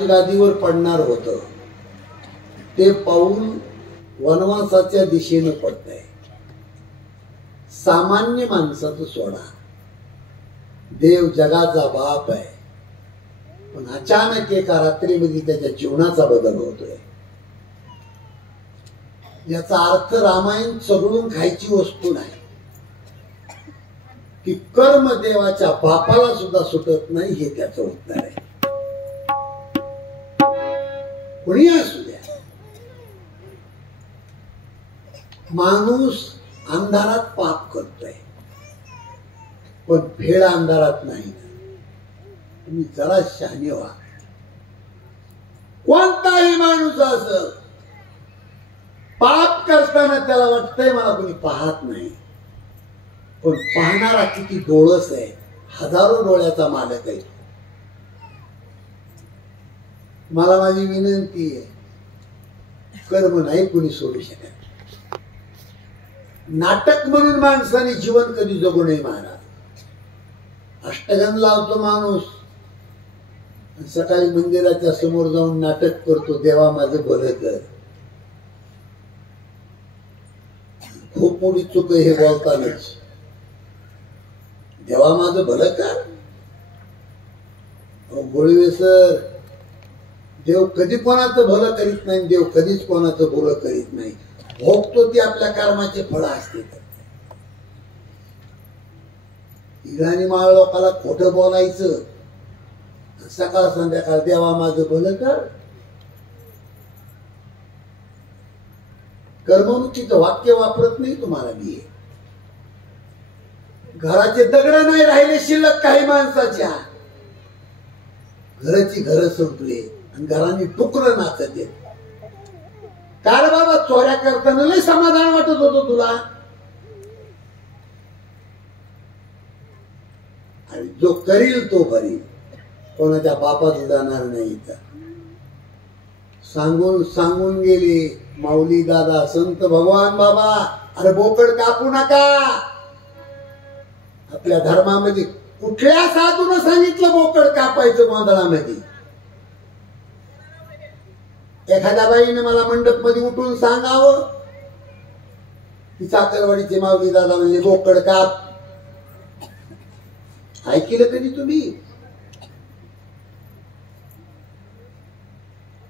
गादीवर पडणार होतं ते पाऊल वनवासाच्या दिशेनं पडतंय. सामान्य माणसाचं सोडा, देव जगाचा बाप आहे, पण अचानक एका रात्रीमध्ये त्याच्या जीवनाचा बदल होतोय. याचा अर्थ रामायण चघळून खायची वस्तू नाही की कर्म देवाच्या बापाला सुद्धा सुटत नाही, हे त्याचं उत्तर आहे. कोणी असू द्या, माणूस अंधारात पाप करतोय पण फेड अंधारात नाही. तुम्ही जरा शहाणे व्हा. कोणताही माणूस असं पाप करताना त्याला वाटतंय मला कोणी पाहत नाही, पण पाहणारा किती डोळस आहे, हजारो डोळ्याचा मालक आहे. मला माझी विनंती आहे, कर्म नाही कोणी सोडू शकत. नाटक म्हणून माणसाने जीवन कधी जगू नये महाराज. अष्टगंध लावतो माणूस, सकाळी मंदिराच्या समोर जाऊन नाटक करतो, देवा माझं भलं कर. खूप मोठी चूक हे बोलतानाच, देवा माझं भलं कर. गोळवे सर, देव कधी कोणाचं भलं करीत नाही, देव कधीच कोणाचं बुरं करीत नाही. भोगतो ती आपल्या कर्माचे फळ असते. इराणी माळ लोकाला खोटं बोलायचं, सकाळ संध्याकाळ देवा माझं भलं कर. कर्ममुखीचं वाक्य वापरत नाही तुम्हाला मी. घराचे दगड नाही राहिले शिल्लक काही माणसाच्या. घराची घर संपले आणि घरांनी टुकरं नाचत येत. काय बाबा, चोऱ्या करताना लय समाधान वाटत होतं तुला, आणि जो करील तो भरील, कोणाच्या बापाचं जाणार नाही. सांगून सांगून गेले माऊली दादा, संत भगवान बाबा, अरे बोकड कापू नका. आपल्या धर्मामध्ये कुठल्या साधून सांगितलं बोकड कापायचं गोंधळामध्ये? एखाद्या बाईने मला मंडप मध्ये उठून सांगावं की चाकरवाडीचे माऊली दादा म्हणजे बोकड काप. ऐकलं कधी तुम्ही?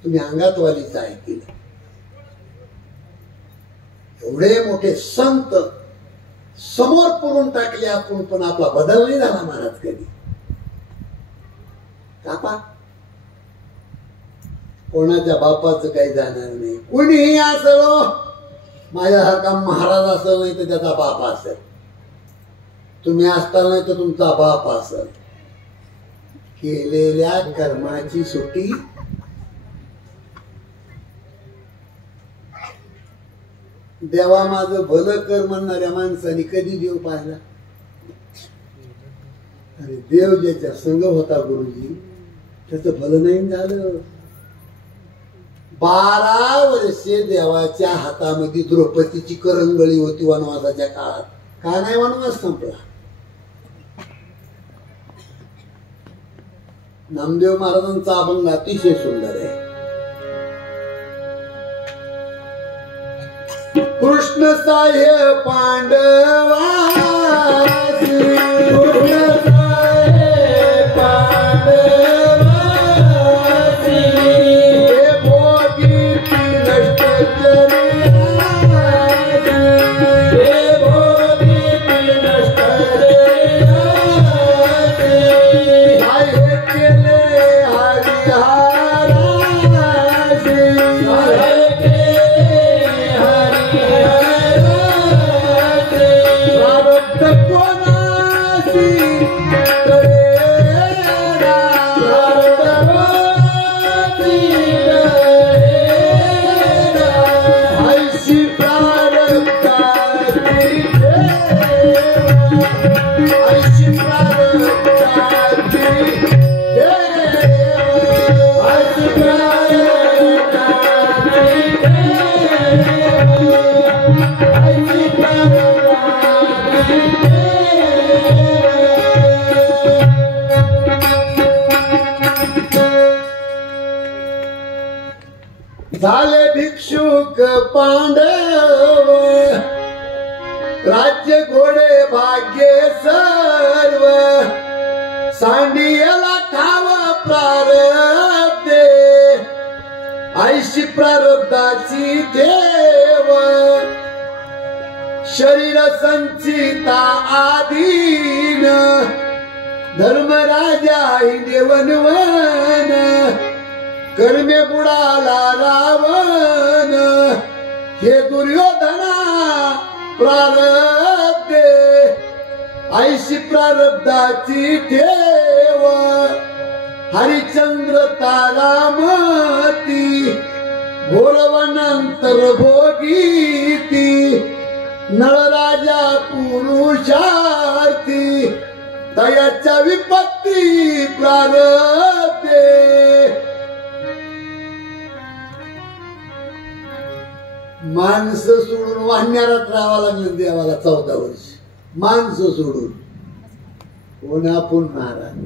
तुम्ही अंगातवालीच ऐकलं. एवढे मोठे संत समोर पुरून टाकले आपण, पण आपला बदल नाही झाला महाराज कधी. कापा, कोणाच्या बापाचं काही जाणार नाही. कुणीही असेल, माझ्यासारखा महाराज असेल नाही तर त्याचा बाप असेल, तुम्ही असताल नाही तर तुमचा बाप असेल. केलेल्या कर्माची सुटी देवा माझं भलं कर म्हणणाऱ्या माणसाने कधी देव पाहिला? अरे देव ज्याच्या संग होता गुरुजी, त्याचं भलं नाही झालं. 12 वर्षे देवाच्या हातामध्ये द्रौपदीची करंगळी होती वनवासाच्या काळात. का नाही वनवास संपला? नामदेव महाराजांचा अभंग अतिशय सुंदर आहे. कृष्ण साहेब पांडवा, कृष्ण साहेब पांडवा, हे भोगी नष्ट करे, हे भोगी नष्ट करे, हे केले हरिहारा, झाले भिक्षुक पांडव राज्य घोडे भाग्य सर्व सांडियाला ठाव प्रारब्धे ऐशी प्रारब्धाची ठेव शरीर संचिता आधीन धर्मराजा हि देवनवन कर्मे बुडाला रावण हे दुर्योधना प्रारब्धे ऐशी प्रारब्धाची ठेव हरिचंद्र तारामती भोरवनंतर भोगीती नळराजा पुरुषार्थी दयाच्या विपत्ती प्रारब्धे माणसं सोडून वाहण्यारात राहावं लागलं देवाला 14 वर्ष माणसं सोडून कोण आपण महाराज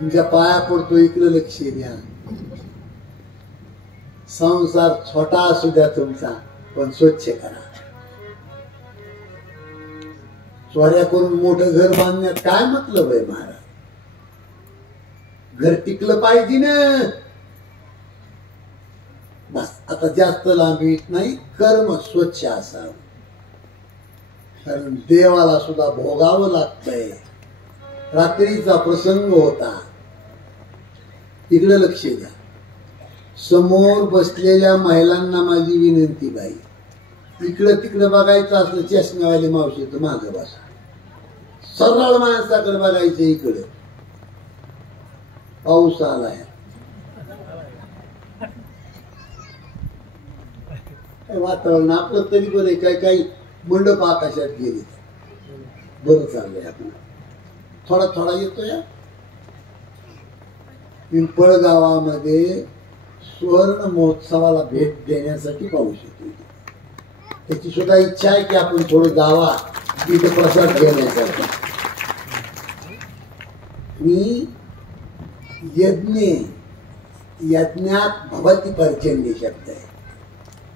तुमच्या पाया पडतो इकडे लक्ष द्या संसार छोटा असू द्या तुमचा पण स्वच्छ करा चोऱ्या करून मोठं घर बांधण्यात काय मतलब आहे महाराज घर टिकलं पाहिजे ना बस आता जास्त लांबी नाही कर्म स्वच्छ असावं कारण देवाला सुद्धा भोगावं लागतंय रात्रीचा प्रसंग होता इकडे लक्ष द्या समोर बसलेल्या महिलांना माझी विनंती बाई इकडे तिकडे बघायचं असलं चष्म्यावाले मावशी तर मागं बसा सरळ माणसाकडे बघायचं इकडे पाऊस आलाय वातावरण आपलं तरी बरं काय काही मंडप आकाशात गेले बरं चाललंय आपलं थोडा थोडा येतो या पिंपळ गावामध्ये सुवर्ण महोत्सवाला भेट देण्यासाठी पाऊस येतो त्याची सुद्धा इच्छा आहे की आपण थोडं जावा तिथे प्रसाद घेण्यासाठी मी यज्ञात भवती पर्जन्य शब्द आहे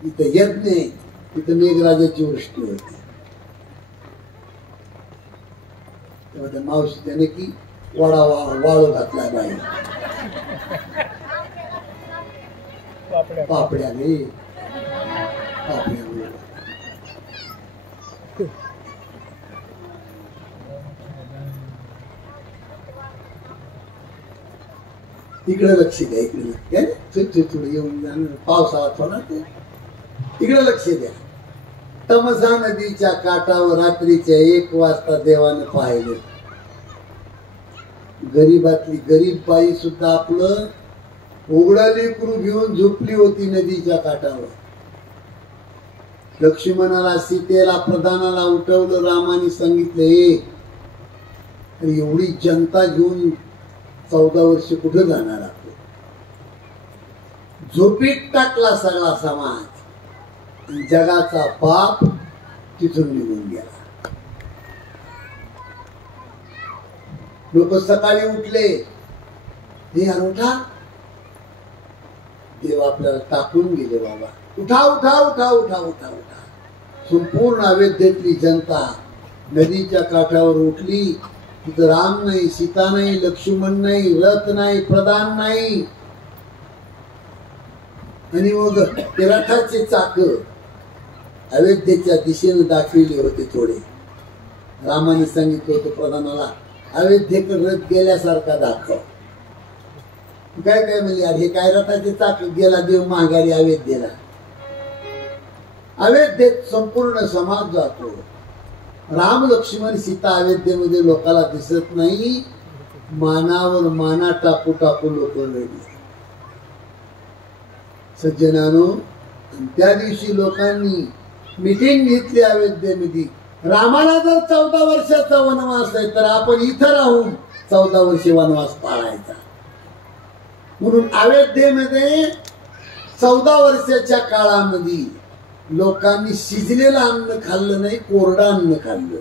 इथं यज्ञ तिथं मेघराजाची वृष्टी होती तेव्हा त्या मावशी त्याने की वडा वाळू घातला बाहेर पापड्याने इकडे लक्ष द्या इकडे थोडं येऊन जाणं पावसाळा थोडा ते इकडे लक्ष द्या तमसा नदीच्या काठावर रात्रीच्या 1 वाजता देवानं पाहिलं गरीबातली गरीब बाई सुद्धा आपलं उघडा लेकरू घेऊन झोपली होती नदीच्या काठावर लक्ष्मणाला सीतेला प्रधानाला उठवलं रामाने सांगितलं एवढी जनता घेऊन 14 वर्ष कुठं जाणार आपण झोपीत टाकला सगळा समाज जगाचा पाप तिथून निघून गेला लोक सकाळी उठले हे यार उठा देव आपल्याला टाकून गेले बाबा उठा उठा उठा उठा उठा उठा संपूर्ण अयोध्येतली जनता नदीच्या काठावर उठली तिथं राम नाही सीता नाही लक्ष्मण नाही रथ नाही प्रधान नाही आणि मग ते रथाचे चाक अयोध्येच्या दिशेने दाखविले होते थोडे रामाने सांगितलं होतं प्रधानाला अयोध्येकडे रथ गेल्यासारखा दाखव काय काय म्हणजे हे काय रथाचे चाक गेला देव माघारी अयोध्येला अयोध्येत संपूर्ण समाज जातो राम लक्ष्मण सीता अयोध्येमध्ये लोकाला दिसत नाही मानावर माना टाकू टाकू लोक रडले सज्जनानो त्या दिवशी लोकांनी मीटिंग घेतली अयोध्येमध्ये रामाला जर 14 वर्षाचा वनवास आहे तर आपण इथं राहून 14 वर्षे वनवास पाळायचा म्हणून अयोध्येमध्ये 14 वर्षाच्या काळामध्ये लोकांनी शिजलेलं अन्न खाल्लं नाही कोरडं अन्न खाल्लं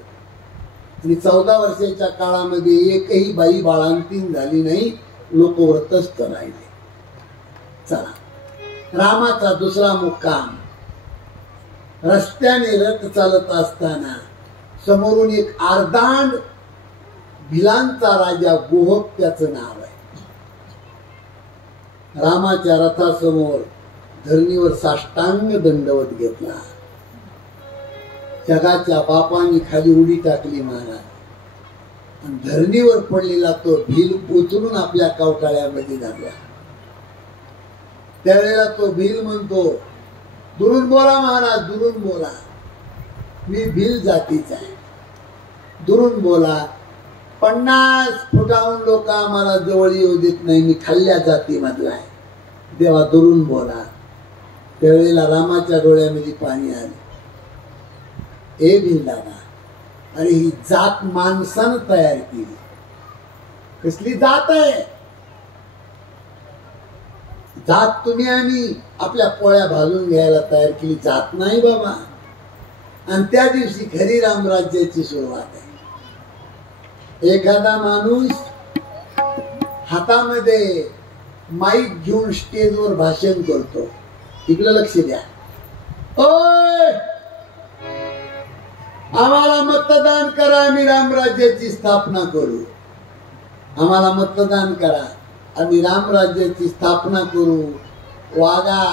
आणि 14 वर्षाच्या काळामध्ये एकही बाई बाळांतीन झाली नाही लोक व्रतस्थ राहिले चला रामाचा दुसरा मुक्काम. रस्त्याने रथ चालत असताना समोरून एक आर्दांड भिलांचा राजा गोहक त्याचं नाव आहे. रामाच्या रथासमोर धरणीवर साष्टांग दंडवत घेतला. जगाच्या बापांनी खाली उडी टाकली महाराज. आणि धरणीवर पडलेला तो भील उचलून आपल्या कवटाळ्यामध्ये घातला. त्यावेळेला तो भील म्हणतो, दुरून बोला महाराज, दुरून बोला, मी भील जातीचा आहे, दुरून बोला. 50 फुटाहून लोक आम्हाला जवळ येऊ देत नाही, मी खाल्ल्या जातीमधला आहे, देवा दुरून बोला. त्यावेळेला रामाच्या डोळ्यामध्ये पाणी आले. ए भील दादा, अरे ही जात माणसानं तयार केली. कसली जात आहे? जात तुम्ही आम्ही आपल्या पोळ्या भाजून घ्यायला तयार केली, जात नाही बाबा. आणि त्या दिवशी खरी रामराज्याची सुरुवात आहे. एखादा माणूस हातामध्ये माईक घेऊन स्टेजवर भाषण करतो. इकडे लक्ष द्या. ओय, आम्हाला मतदान करा, आम्ही रामराज्याची स्थापना करू. आम्हाला मतदान करा, आम्ही रामराज्याची स्थापना करू. वागा,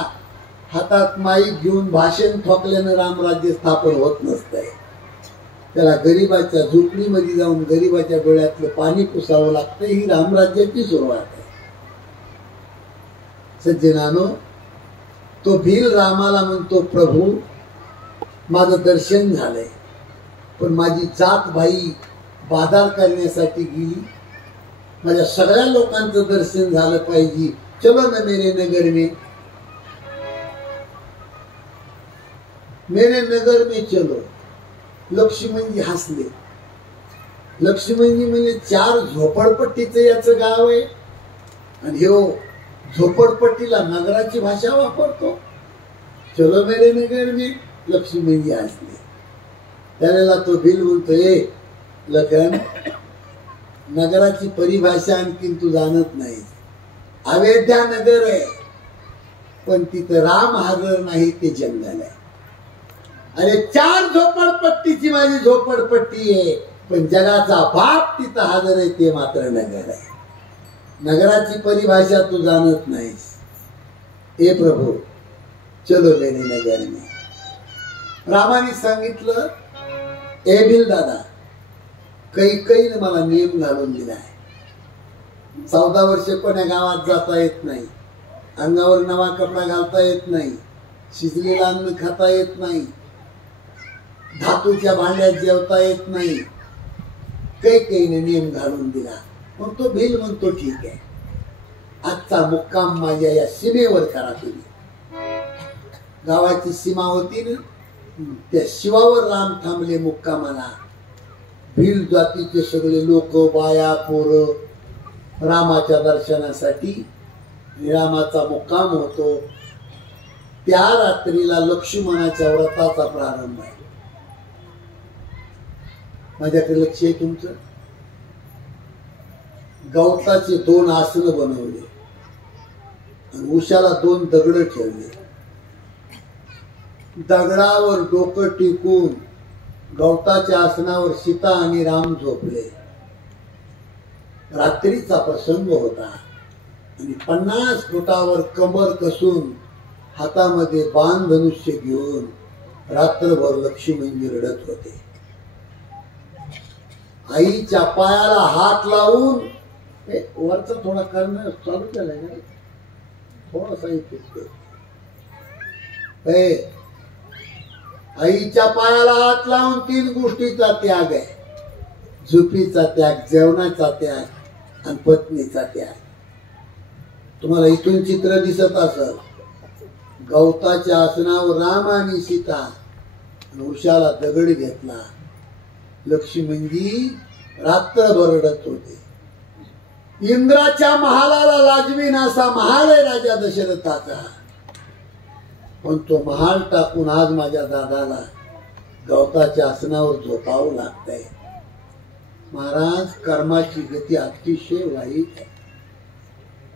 हातात माईक घेऊन भाषण ठोकल्यानं रामराज्य स्थापन होत नसतंय. त्याला गरीबाच्या झोपडीमध्ये जाऊन गरीबाच्या डोळ्यातलं पाणी पुसावं लागतं. ही रामराज्याची सुरुवात आहे. सज्जनानो, तो भील रामाला म्हणतो, प्रभू माझं दर्शन झालंय, पण माझी जात भाई बाजार करण्यासाठी गेली. माझ्या सगळ्या लोकांचं दर्शन झालं पाहिजे. चलो ना मेरे नगर में, मेरे नगर में चलो. लक्ष्मणजी हसले. लक्ष्मणजी म्हणजे 4 झोपडपट्टीचं याचं गाव आहे आणि हे झोपडपट्टीला नगराची भाषा वापरतो. चलो मेरे नगर में. लक्ष्मणजी हसले. त्यावेळेला तो भील म्हणतो, ए लखन, नगराची परिभाषा आणखीन तू जाणत नाही. अयोध्या नगर आहे, पण तिथं राम हजर नाही, ते जंगल आहे. अरे 4 झोपडपट्टीची माझी झोपडपट्टी आहे, पण जगाचा बाप तिथं हजर आहे, ते मात्र नगर आहे. नगराची परिभाषा तू जाणत नाहीस. ए प्रभू, चलो लेने नगर में. रामाने सांगितलं, ए भील दादा, कैकईने मला नियम घालून दिलाय. 14 वर्ष कोण्या गावात जाता येत नाही, अंगावर नवा कपडा घालता येत नाही, शिजलेलं अन्न खाता येत नाही, धातूच्या भांड्यात जेवता येत नाही. कैकईने नियम घालून दिला. मग तो भील म्हणतो, ठीक आहे, आजचा मुक्काम माझ्या या सीमेवर करा तुम्ही. गावाची सीमा होती ना, त्या शिवावर राम थांबले मुक्कामाला. भील जातीचे सगळे लोक, बाया, पोरं रामाच्या दर्शनासाठी. रामाचा मुक्काम होतो. त्या रात्रीला लक्ष्मणाच्या व्रताचा प्रारंभ आहे. माझ्याकडे लक्ष आहे तुमचं. गवताचे 2 आसनं बनवले आणि उशाला 2 दगड ठेवले. दगडावर डोकं टिकून गवताच्या आसनावर सीता आणि राम झोपले. रात्रीचा प्रसंग होता आणि 50 फुटावर कमर कसून हातामध्ये बाण धनुष्य घेऊन रात्रभर लक्ष्मणजी रडत होते. आईच्या पायाला हात लावून, वरचा थोडा करणं चालू केलाय ना, थोडासा आईच्या पायाला हात लावून 3 गोष्टीचा त्याग आहे. झोपीचा त्याग, जेवणाचा त्याग आणि पत्नीचा त्याग. तुम्हाला इथून चित्र दिसत असेल. गवताच्या आसनावर राम आणि सीता, आणि उशाला दगड घेतला. लक्ष्मणजी रात्रभर रडत होते. इंद्राच्या महालाला लाजवीन असा महाल आहे राजा दशरथाचा, पण तो महाल टाकून आज माझ्या दादाला गवताच्या आसनावर झोपावं लागतंय. महाराज, कर्माची गती अतिशय वाईट आहे.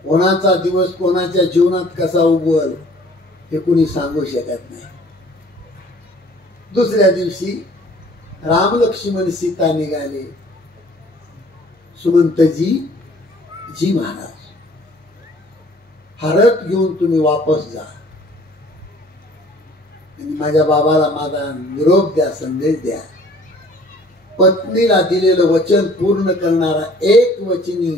कोणाचा दिवस कोणाच्या जीवनात कसा उगवल हे कुणी सांगू शकत नाही. दुसऱ्या दिवशी राम लक्ष्मण सीता निघाले. सुमंतजी, जी महाराज, हा रथ घेऊन तुम्ही वापस जा आणि माझ्या बाबाला माझा निरोप द्या, संदेश द्या. पत्नीला दिलेलं वचन पूर्ण करणारा एक वचनी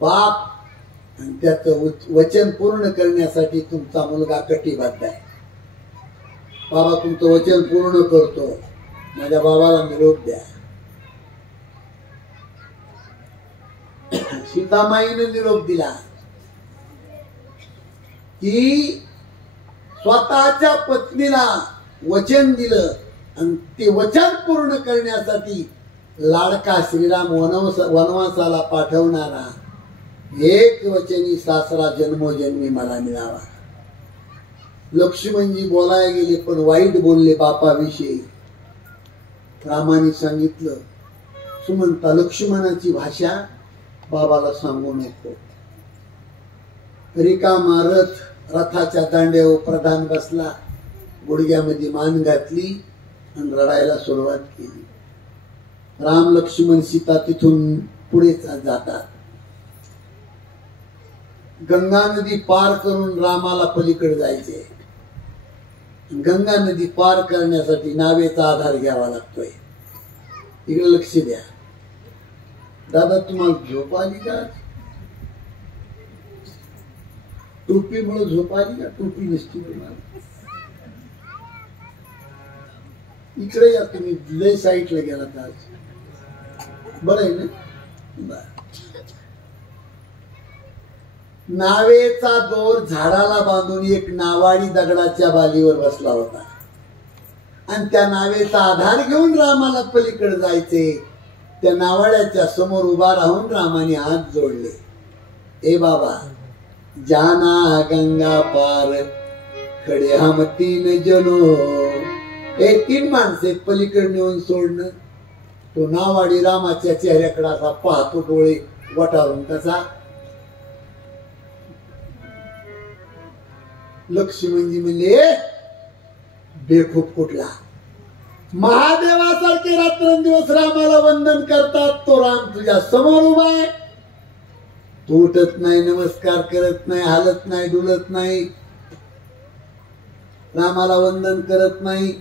बाप आणि त्याचं वचन पूर्ण करण्यासाठी तुमचा मुलगा कटिबद्ध आहे. बाबा, तुमचं वचन पूर्ण करतो, माझ्या बाबाला निरोप द्या. सीतामाईने निरोप दिला की स्वतःच्या पत्नीला वचन दिलं आणि ते वचन पूर्ण करण्यासाठी लाडका श्रीराम वनवासाला पाठवणारा एक वचनी सासरा जन्मोजन्मी मला मिळावा. लक्ष्मणजी बोलायला गेले पण वाईट बोलले बापाविषयी. रामाने सांगितलं, सुमंता, लक्ष्मणाची भाषा बाबाला सांगू नको. रिकामा रथाच्या दांड्यावर प्रधान बसला, गुडघ्यामध्ये मान घातली आणि रडायला सुरुवात केली. राम लक्ष्मण सीता तिथून पुढे जातात. गंगा नदी पार करून रामाला पलीकडे जायचे. गंगा नदी पार करण्यासाठी नावेचा आधार घ्यावा लागतोय. इकडे लक्ष द्या. दादा, तुम्हाला झोप आली का? टोपीमुळे झोप आली का? टोपी नसती इकडे या तुम्ही. लय साईडला गेलात आज. बरं आहे ना? नावेचा दोर झाडाला बांधून एक नावाडी दगडाच्या बालीवर बसला होता आणि त्या नावेचा आधार घेऊन रामाला पलीकडे जायचे. त्या नावाड्याच्या समोर उभा राहून रामाने हात जोडले. ए बाबा, जाना गंगा पार खडे हम तीन जनो. हे तीन माणसे पलीकडे नेऊन सोडणं. तो नावाडी रामाच्या चेहऱ्याकडे असा पाहतो, डोळे वटारून कसा. लक्ष्मणजी म्हणले, बेखूप कुठला. महादेवासारखे रात्रंदिवस रामाला वंदन करतात, तो राम तुझ्या समोर उभा आहे. तू उठत नाही, नमस्कार करत नाही, हालत नाही, डुलत नाही, रामाला वंदन करत नाही.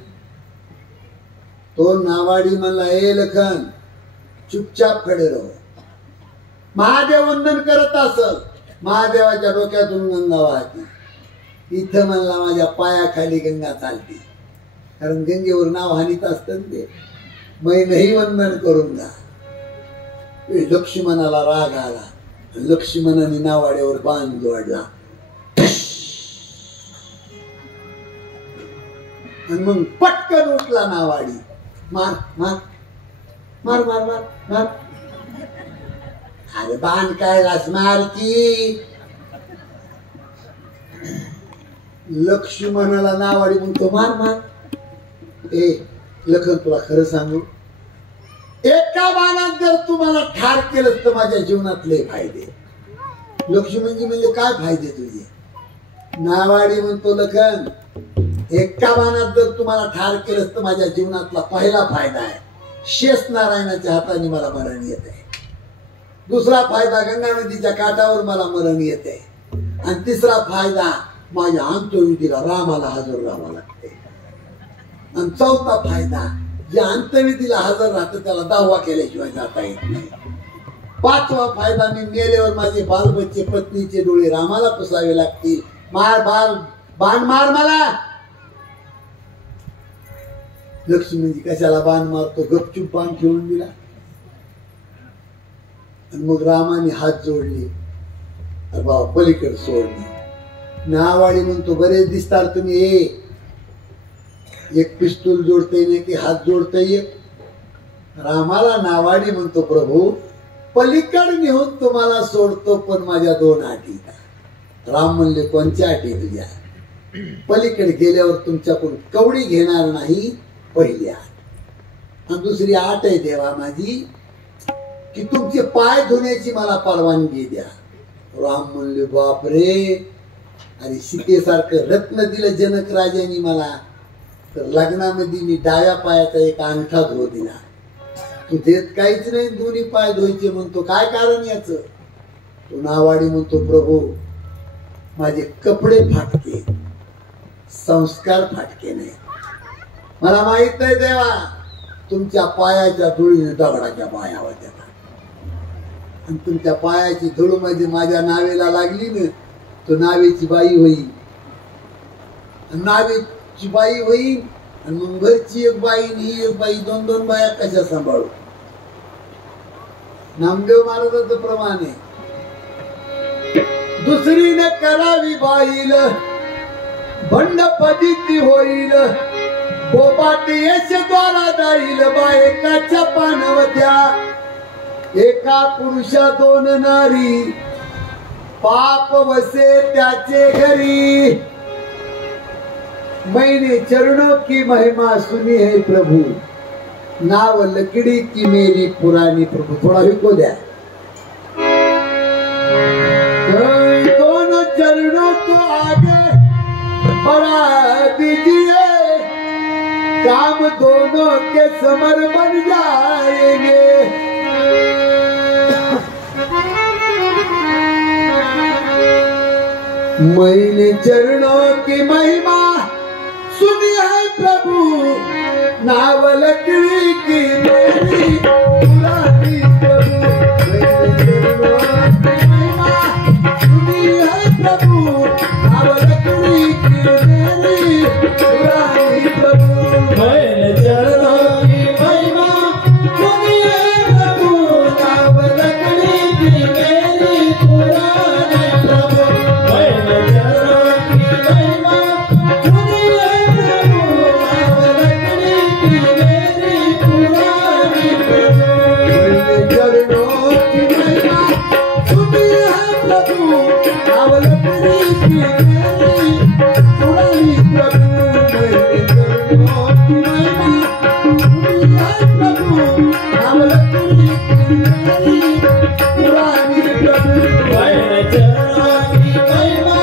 तो नावाडी म्हणला, ए लखन, चुपचाप खडे राहो. महादेव वंदन करत असत, महादेवाच्या डोक्यातून गंगा वाहती. इथं म्हणला माझ्या पायाखाली गंगा चालती, कारण गंगेवर नाव हानीत असतं ते. मै नाही वंदन करून जा. लक्ष्मणाला राग आला. लक्ष्मणाने नावाड्यावर बाण जोडला आणि मग पटकन उठला नावाडी. मार मार मार मार मार मार. अरे बाण काढलास, मार की. लक्ष्मणाला नावाडी म्हणतो, मार मार. ए लखन, तुला खरं सांगू, एका बाणात जर तुम्हाला ठार केलं तर माझ्या जीवनातले फायदे. लक्ष्मणजी म्हणजे काय फायदे तुझे? नावाडी म्हणतो, लखन, एका बाणात जर तुम्हाला ठार केलं तर माझ्या जीवनातला पहिला फायदा आहे, शेष नारायणाच्या हाताने मला मरण येत आहे. दुसरा फायदा, गंगा नदीच्या काठावर मला मरण येते. आणि तिसरा फायदा, माझ्या अंत्यविधीला रामाला हजर राहावं लागते. आणि चौथा फायदा, जे अंत्यविधीला हजर राहतं त्याला दावा केल्याशिवाय जाता येत नाही. पाचवा फायदा, मी मेल्यावर माझे बालबच्चे, पत्नीचे डोळे रामाला पुसावे लागतील. मार बाण मार मला. लक्ष्मणजी कशाला बाण मारतो? गपचूप बाण ठेवून दिला. आणि मग रामाने हात जोडले, बाबा पलीकडे सोडले. नावाडी म्हणतो, बरेच दिसतात तुम्ही. एक पिस्तूल जोडता नाही की हात जोडता येत. रामाला नावाडी म्हणतो, प्रभू पलीकडे नेऊन तुम्हाला सोडतो, पण माझ्या 2 अटी. राम म्हणले, कोणत्या अटी तुझ्या? पलीकडे गेल्यावर तुमच्याकडून कवडी घेणार नाही, पहिली अट. आणि दुसरी अट आहे देवा माझी, की तुमचे पाय धुण्याची मला परवानगी द्या. राम म्हणले, बापरे, आणि सीतेसारखं रत्न दिलं जनक राजांनी मला, तर लग्नामध्ये मी डाव्या पायाचा एक अंगठा धुवून दिला. तू देत काहीच नाही, दोन्ही पाय धुवायचे म्हणतो, काय कारण याच? तो नावाडी म्हणतो, प्रभू माझे कपडे फाटके, संस्कार फाटके नाही. मला माहित नाही देवा, तुमच्या पायाच्या धुळीने दगडाच्या पायावर देता, आणि तुमच्या पायाची धूळ मध्ये माझ्या नावेला लागली ना, तो नावेची बाई होईल, नावेची बाई होईल, आणि मग घरची एक बाई ही एक बाई, दोन दोन बाया कशा सांभाळू? नामदेव महाराजांचं प्रमाण आहे, दुसरीने करावी बाईल, भंड पदिती होईल, बोबाटी यश द्वारा जाईल, बायकाच्या पानवत्या, एका पुरुषा दोन नारी, पाप वसे त्याचे घरी. मैंने चरणों की महिमा सुनी है प्रभु, नाव लकड़ी की मेरी पुरानी प्रभु. थोड़ा हिको द्या. दोनों चरणों को आगे बढ़ा दीजिए, काम दोनों के समर बन जाएंगे. मैंने चरणों की महिमा सुनी है प्रभु, नाव लकड़ी की मेरी पुरानी प्रभु. मैंने चरणों की महिमा सुनी है प्रभु, नाव लकड़ी की मेरी पुरानी प्रभु. मैंने चरणों की महिमा सुनी है प्रभु, नाव लकड़ी की मेरी पुरानी प्रभु. मैंने चरणों की महिमा सुनी है प्रभु, नाव लकड़ी की मेरी पुरानी प्रभु. मैंने चरणों की महिमा सुनी है प्रभु, नाव लकड़ी की मेरी पुरानी प्रभु. मैंने चरणों की महिमा सुनी है प्रभु, नाव लकड़ी की मेरी पुरानी प्रभु. मैंने चरणों की महिमा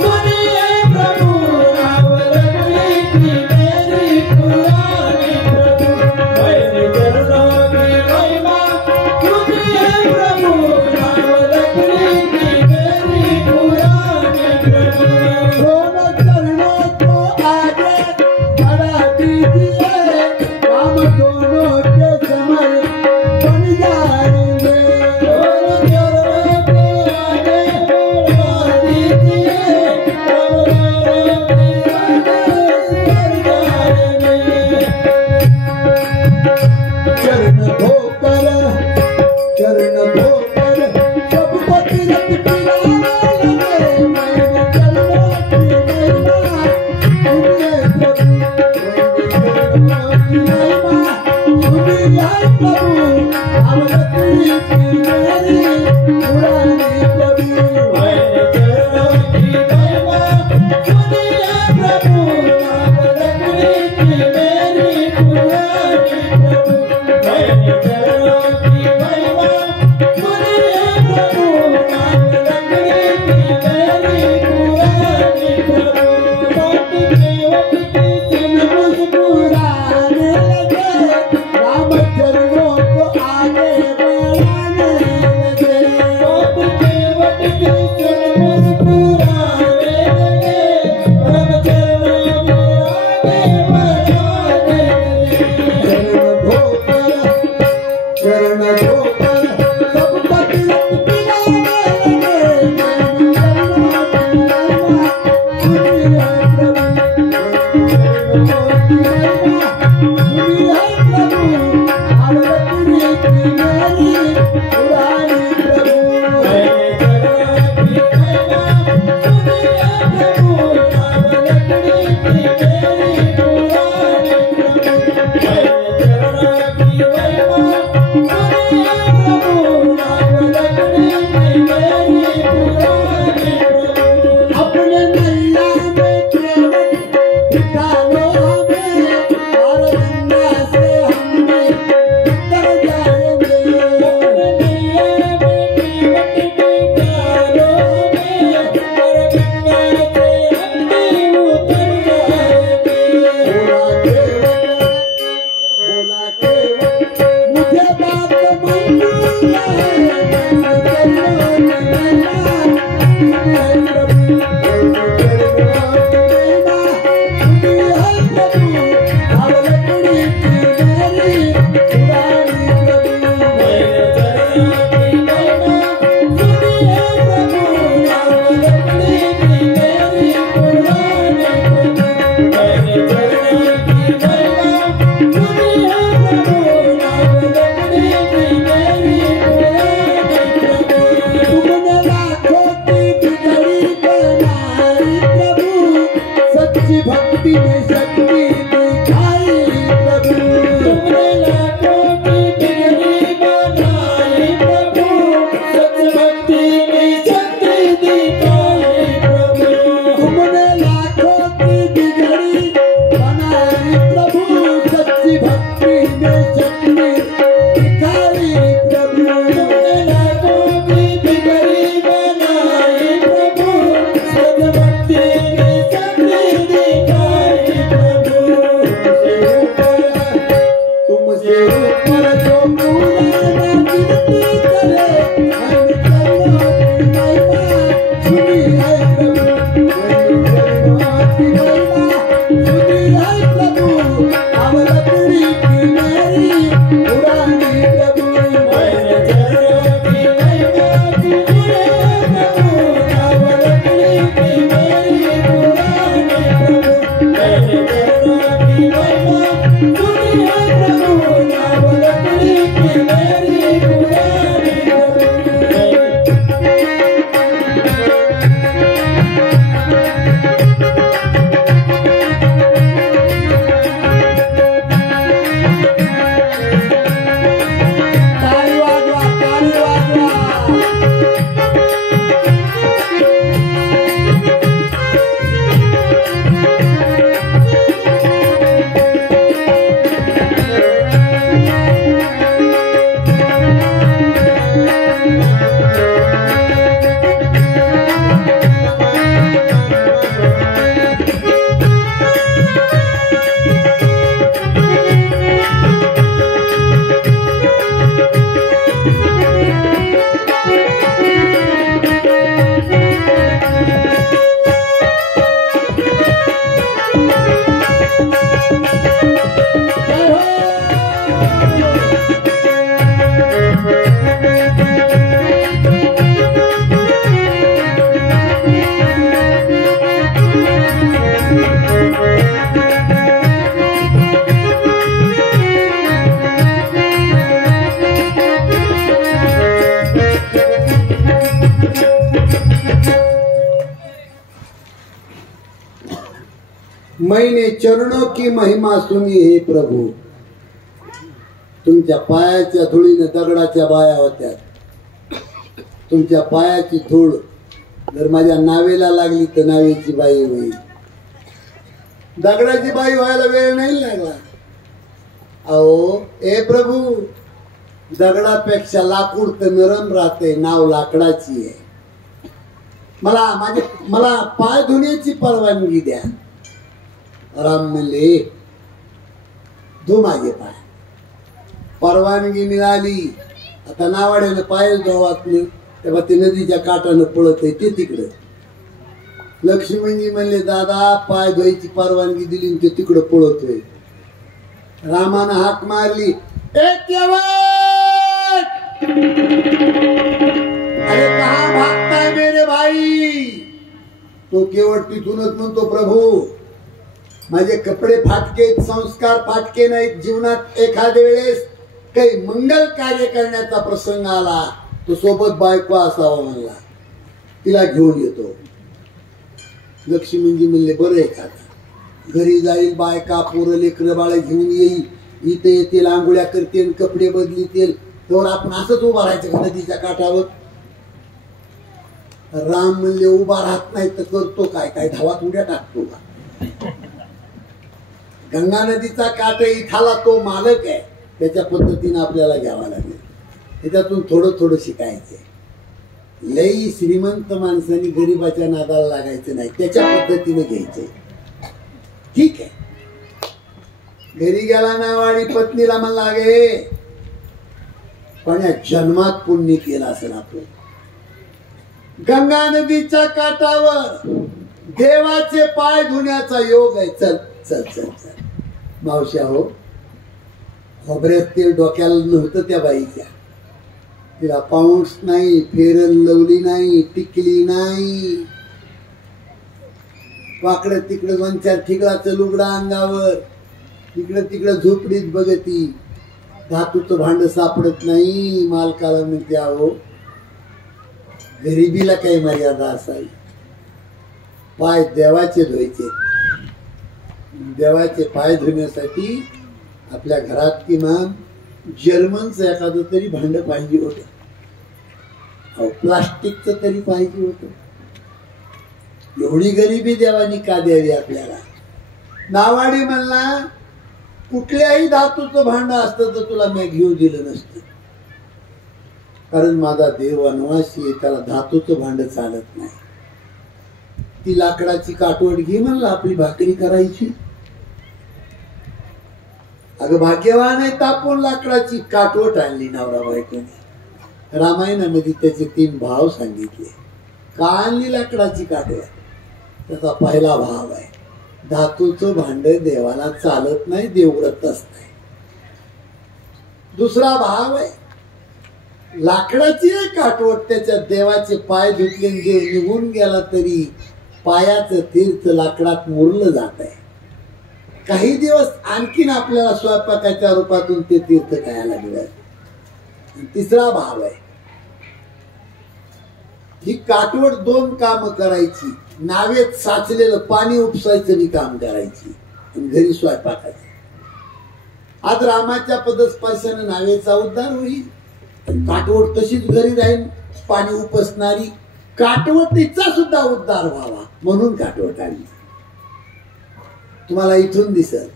सुनी है प्रभु, नाव लकड़ी की मेरी पुरानी प्रभु. मैंने चरणों की महिमा सुनी है प्रभु, नाव लकड़ी की मेरी पुरानी प्रभु. मैंने चरणों की महिमा सुनी हे प्रभू. तुमच्या पायाच्या धुळीने दगडाच्या बाया होत्या. तुमच्या पायाची धूळ जर माझ्या नावेला लागली तर नावेची बाई होईल. दगडाची बाई व्हायला वेळ नाही लागला. अहो ए प्रभू, दगडापेक्षा लाकूड तर नरम राहते. नाव लाकडाची आहे. मला पाय धुण्याची परवानगी द्या. राम म्हणले धु माझे पाय. परवानगी मिळाली. आता नावाड्यानं पाय धुवातले तेव्हा ते नदीच्या काठानं पळत आहे ते तिकडं. लक्ष्मणजी म्हणले दादा पाय धुवायची परवानगी दिली ते तिकडं पळतोय. रामानं हाक मारली, अरे कहा भागताय मेरे भाई. तो केवळ तिथूनच म्हणतो प्रभू माझे कपडे फाटके, संस्कार फाटके नाहीत. जीवनात एखाद्या वेळेस काही मंगल कार्य करण्याचा प्रसंग आला तो सोबत बायको असावा म्हणला. तिला घेऊन येतो. लक्ष्मीजी म्हणले बरं एखादा घरी जाईल, बायका पोरं लेकरं बाळ घेऊन येईल. इथे येतील, आंघोळ्या करतील, कपडे बदलीतील. तर आपण असंच उभा राहायचं का नदीच्या काठावर. राम म्हणले उभा राहत नाही तर करतो काय काय धावात उड्या टाकतो का. गंगा नदीचा काठ इथाला तो मालक आहे. त्याच्या पद्धतीने आपल्याला घ्यावा लागेल. त्याच्यातून थोडं थोडं शिकायचंय. लई श्रीमंत माणसांनी गरीबाच्या नादाला लागायचं नाही. त्याच्या पद्धतीने घ्यायचंय. ठीक आहे. घरी गेला नावाडी पत्नीला म्हणला गे पण या जन्मात पुण्य केलं असेल आपण. गंगा नदीच्या काठावर देवाचे पाय धुण्याचा योग आहे. चल चल चल चल मावश्या हो. खोबऱ्यात तेल डोक्याला नव्हतं त्या बाईच्या. तिला पाऊस नाही, फेरन लवली नाही, टिकली नाही. वाकडं तिकडं 2-4 ठिगळाचं लुगडा अंगावर. तिकडं तिकडं झोपडीत बघती. धातूचं भांड सापडत नाही. मालकाला म्हणते अहो गरिबीला काही मर्यादा असावी. पाय देवाचे धुवायचे. देवाचे पाय धुण्यासाठी आपल्या घरात किमान जर्मनचं एखादं तरी भांड पाहिजे होतं. अहो प्लास्टिकचं तरी पाहिजे होतं. एवढी गरिबी देवानी का द्यावी आपल्याला. नावाडी म्हणला कुठल्याही धातूचं भांड असतं तर तुला मी घेऊ दिलं नसतं. कारण माझा देव वनवासी आहे, त्याला धातूचं भांड चालत नाही. ती लाकडाची काटवट घे म्हणला आपली भाकरी करायची. अगं भाग्यवान आहे तापून लाकडाची काटवट आणली नवरा बायकोने. रामायणामध्ये त्याचे 3 भाव सांगितले. काळली लाकडाची काठवट. त्याचा पहिला भाव आहे, धातूचं भांड देवाला चालत नाही, देवव्रतच नाही. दुसरा भाव आहे, लाकडाची काठवट, त्याच्या देवाचे पाय धुतले, देव निघून गेला तरी पायाचं तीर्थ लाकडात मुरलं जात आहे. काही दिवस आणखीन आपल्याला स्वयंपाकाच्या रूपातून ते तीर्थ खायला मिळेल. तिसरा भाव आहे, ही काठवट दोन काम करायची. नावेत साचलेलं पाणी उपसायचं मी काम करायची आणि घरी स्वयंपाकाचं. आज रामाच्या पदस्पर्शाने नावेचा उद्धार होईल, काठवट तशीच घरी राहील पाणी उपसणारी. काठवटीचा सुद्धा उद्धार व्हावा म्हणून काठवट आणली. तुम्हाला इथून दिसल,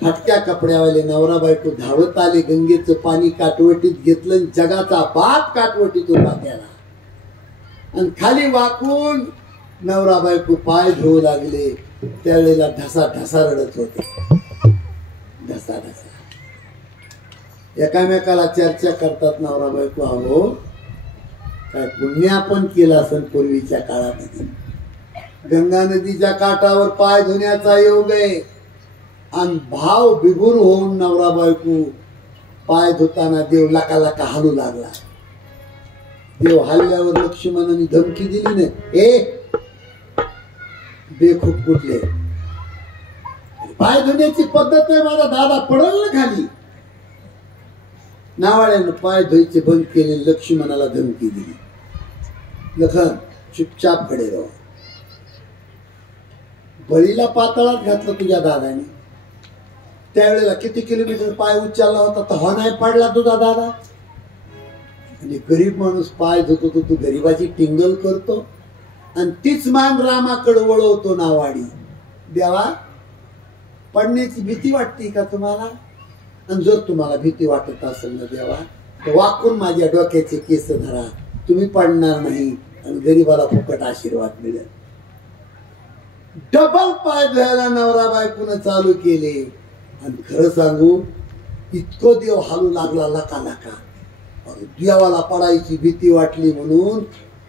फाटक्या कपड्यावाले नवरा बायको धावत आले, गंगेचं पाणी काठवटीत घेतलं, जगाचा बाप काठवटीत उभा केला आणि खाली वाकून नवरा बायको पाय धुवू लागले. त्यावेळेला ढसा ढसा रडत होते, ढसा ढसा. एकामेकाला चर्चा करतात नवरा बायको, अहो काय पुण्य आपण केलं असेल पूर्वीच्या काळामध्ये. गंगा नदीच्या काठावर पाय धुण्याचा योग आहे आणि भाव विभूर होऊन नवरा बायको पाय धुताना देव लका लका हालू लागला. देव हल्ल्यावर लक्ष्मणाने धमकी दिली ना, ए बेखूप कुठले, पाय धुण्याची पद्धत नाही, माझा दादा पडल ना खाली. नावाड्यानं पाय धुयचे बंद केले, लक्ष्मणाला धमकी दिली, लखन चुपचाप खडे राहा. बळीला पातळात घातलं तुझ्या दादाने. त्यावेळेला किती किलोमीटर पाय उचलला होता, तर नाही पडला तुझा दादा. आणि गरीब माणूस पाय धुतो तो तू गरीबाची टिंगल करतो आणि तीच मान रामाकडे वळवतो नावाडी. देवा, पडण्याची भीती वाटते का तुम्हाला? आणि जर तुम्हाला भीती वाटत असेल ना देवा, तर वाकून माझ्या डोक्याचे केस धरा, तुम्ही पडणार नाही आणि गरीबाला फुकट आशीर्वाद मिळेल. डबल पाय धुवायला नवरा बायकोनं चालू केले. आणि खरं सांगू, इतकं देव हालू लागला लका लका. देवाला पडायची भीती वाटली म्हणून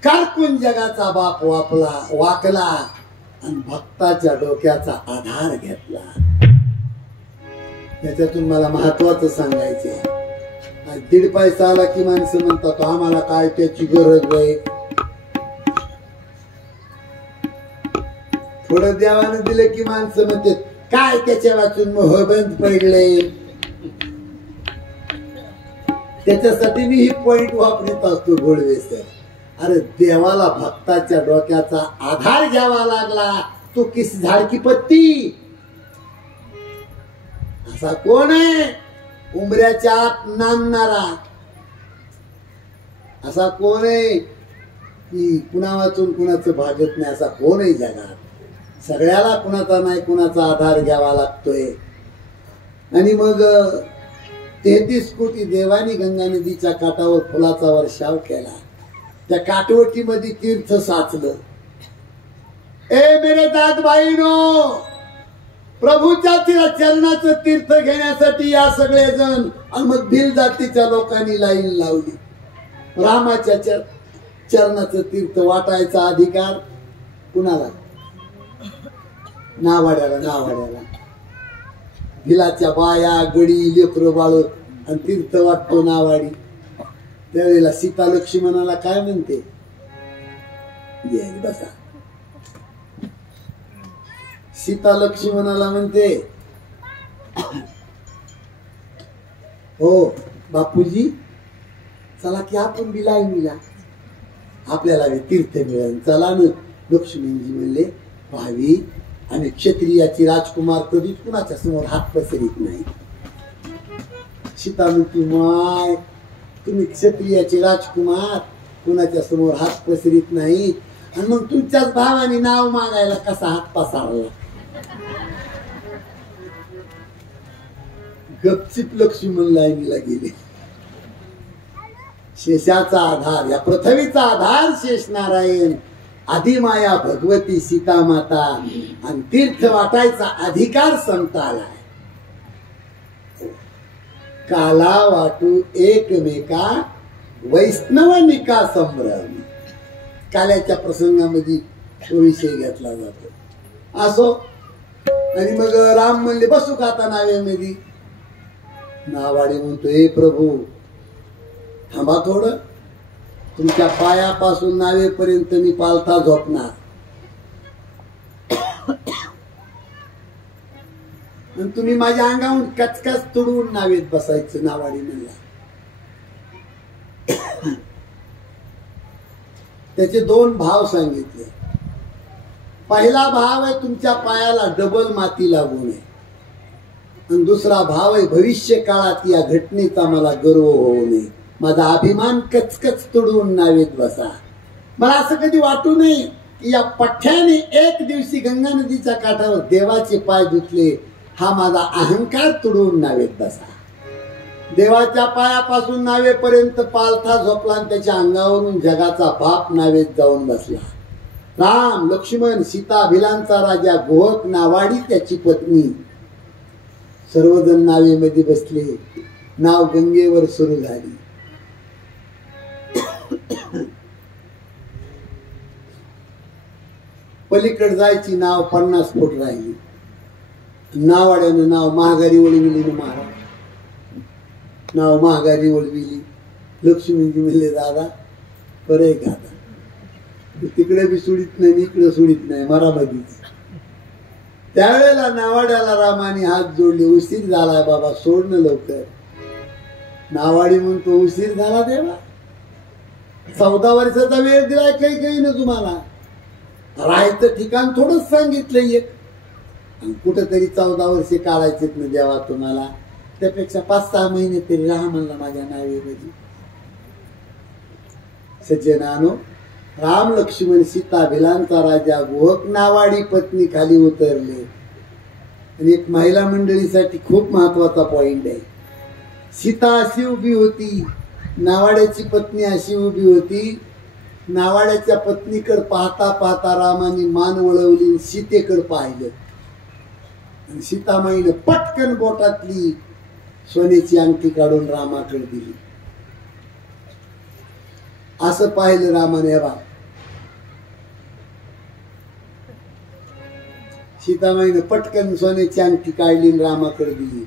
कारकून जगाचा बाप वाकला आणि भक्ताच्या डोक्याचा आधार घेतला. त्याच्यातून मला महत्वाचं सांगायचे, 1.5 पैसा आला की माणसं म्हणतात आम्हाला काय त्याची गरज आहे. थोडं देवानं दिलं की माणसं म्हणते काय त्याच्या वाचून मोह बंद पडले. त्याच्यासाठी मी ही पॉइंट वापरत असतो गोडवे सर. अरे देवाला भक्ताच्या डोक्याचा आधार घ्यावा लागला, तो किस झाड की पत्ती. असा कोण आहे उंबऱ्याच्या आत नांदणारा? असा कोण आहे की कुणा वाचून कुणाचं भागत नाही? असा कोण आहे जगात? सगळ्याला कुणाचा नाही कुणाचा आधार घ्यावा लागतोय. आणि मग 33 कोटी देवानी गंगा नदीच्या काठावर फुलाचा वर्षाव केला. त्या काठवटीमध्ये तीर्थ साचलं. ए मेरे दादबाईनो, प्रभूच्या चरणाचं तीर्थ घेण्यासाठी या सगळेजण आणि मग भिल जातीच्या लोकांनी लाईन लावली. रामाच्या चरणाचं तीर्थ वाटायचा अधिकार कुणाला? नावाड्याला. नावाड्याला भिलाच्या बाया गडी लेकरं बाळ आणि तीर्थ वाटतो नावाडी. त्यावेळेला सीता लक्ष्मणाला काय म्हणते? बसा. सीता लक्ष्मणाला म्हणते, हो बापूजी चला की आपण बी लाईनीला, आपल्याला बी तीर्थ मिळेल, चला न. लक्ष्मणजी म्हणले, भावी आणि क्षत्रियाची राजकुमार कधीच कुणाच्या समोर हात पसरीत नाही. सीता म्हणती, माय तुम्ही क्षत्रियाचे राजकुमार कुणाच्या समोर हात पसरीत नाही आणि मग तुमच्याच भावाने नाव मागायला कसा हात पसारला? गपचिप लक्ष्मण लाईनीला गेले. शेषाचा आधार, या पृथ्वीचा आधार शेष नारायण, आदिमाया भगवती सीता माता आणि तीर्थ वाटायचा अधिकार संताला आहे. काला वाटू एकमेका वैष्णवनिका संभ्रम. काल्याच्या प्रसंगामध्ये तो विषय घेतला जातो. असो. आणि मग राम म्हणले बसू का आता नावेमध्ये. नावाडी म्हणतो हे प्रभू थांबा थोडं, तुमच्या पायापासून नावेपर्यंत मी पालथा झोपणार. आणि तुम्ही माझ्या अंगाहून कचकच तुडवून नावेत बसायचं. नावाडी म्हणला. त्याचे दोन भाव सांगितले. पहिला भाव आहे तुमच्या पायाला डबल माती लागू नये, आणि दुसरा भाव आहे भविष्य काळात या घटनेचा मला गर्व होऊ नये. माझा अभिमान कचकच तुडवून नावेत बसा. मला असं कधी वाटू नये की या पठ्याने एक दिवशी गंगा नदीच्या काठावर देवाचे पाय धुतले, हा माझा अहंकार तुडवून नावेत बसा. देवाच्या पायापासून नावेपर्यंत पालथा झोपला आणि त्याच्या अंगावरून जगाचा बाप नावेत जाऊन बसला. राम, लक्ष्मण, सीता, भिलांचा राजा, गोहक, नावाडी त्याची पत्नी सर्वजण नावेमध्ये बसले. नाव गंगेवर सुरू झाली. पलीकडे जायची नाव 50 फूट राहिली. नावाड्यानं नाव महागारी वळविली. महाराज नाव महागारी वळविली. लक्ष्मीजी म्हणले दादा बरं का आता तिकडे बी सुडीत नाही इकडे सुडीत नाही मरामधीच. त्यावेळेला नावाड्याला रामाने हात जोडले. उशीर झाला बाबा, सोडणं लवकर. नावाडी म्हणतो उशीर झाला देवा, 14 वर्षाचा वेळ दिलाय काही ना तुम्हाला. राहायचं ठिकाण थोडंच सांगितलंय एक, आणि कुठंतरी 14 वर्षे काढायचेत ना देवा तुम्हाला. त्यापेक्षा 5-6 महिने तरी राहा म्हणला माझ्या नावेमध्ये. सज्जनानो, राम, लक्ष्मण, सीता, भिलांचा राजा, गोहक, नावाडी पत्नी खाली उतरले. आणि एक महिला मंडळीसाठी खूप महत्वाचा पॉइंट आहे. सीता अशी उभी होती, नावाड्याची पत्नी अशी उभी होती. नावाड्याच्या पत्नीकडे पाहता पाहता रामाने मान वळवली, सीतेकडे पाहिलं. आणि सीतामाईने पटकन बोटातली सोन्याची अंगठी काढून रामाकडे दिली. असं पाहिलं रामाने. बा सीतामाईने पटकन सोन्याची अंगठी काढली रामाकडे दिली.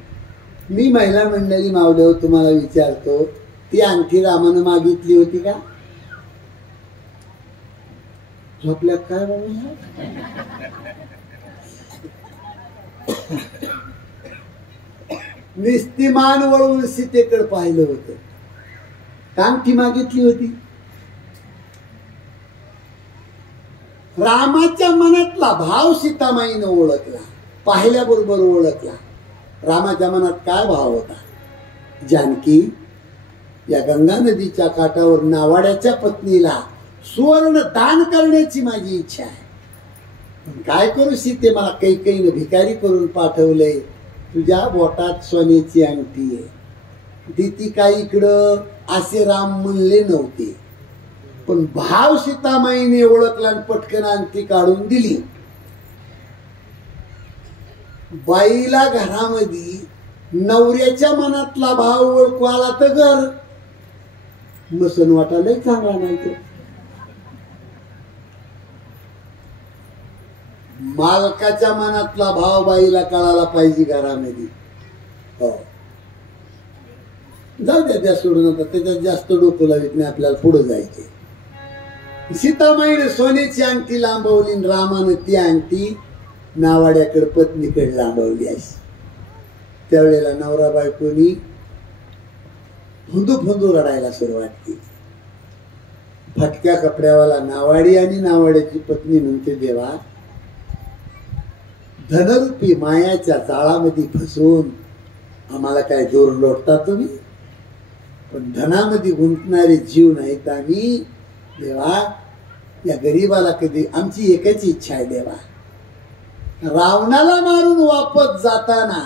मी महिला मंडळी मावल्यावर तुम्हाला विचारतो, ती अंगठी रामानं मागितली होती का? झोपल्यात काय बाबा? निस्ती मान वळवून सीतेकडे पाहिलं होतं. अंगठी मागितली होती. रामाच्या मनातला भाव सीतामाईने ओळखला, पाहिल्याबरोबर ओळखला. रामाच्या मनात काय भाव होता? जानकी, या गंगा नदीच्या काठावर नावाड्याच्या पत्नीला सुवर्ण दान करण्याची माझी इच्छा आहे. पण काय करू सीते, मला कैकेयीने भिकारी करून पाठवलंय. तुझ्या बोटात सोन्याची अंगठी आहे, ती काय इकडं असे राम म्हणले नव्हते. पण भाव सीतामाईने ओळखला आणि पटकन अंगठी काढून दिली. बाईला घरामध्ये नवऱ्याच्या मनातला भाव ओळखू आला तर घर मसन वाटायला चांगला नाही. तो मालकाच्या मनातला भाव बाईला कळाला पाहिजे घरामध्ये. हो, जाऊ द्या, त्या सोडून आता त्याच्यात जास्त डोकं लावित नाही, आपल्याला पुढे जायचे. सीतामाईने सोन्याची अंगठी लांबवली, रामानं ती अंगठी नावाड्याकडे पत्नीकडे लांबवली. अशी त्यावेळेला नवरा बायकोनी फुंदू फुंदू रडायला सुरुवात केली. फटक्या कपड्यावाला नावाडी आणि नावाड्याची पत्नी म्हणते, देवा, धनरूपी मायाच्या जाळामध्ये फसवून आम्हाला काय जोर लोटता तुम्ही? पण धनामध्ये गुंतणारे जीव नाहीत आम्ही. देवा, या गरीबाला कधी, आमची एकच इच्छा आहे देवा, रावणाला मारून वापस जाताना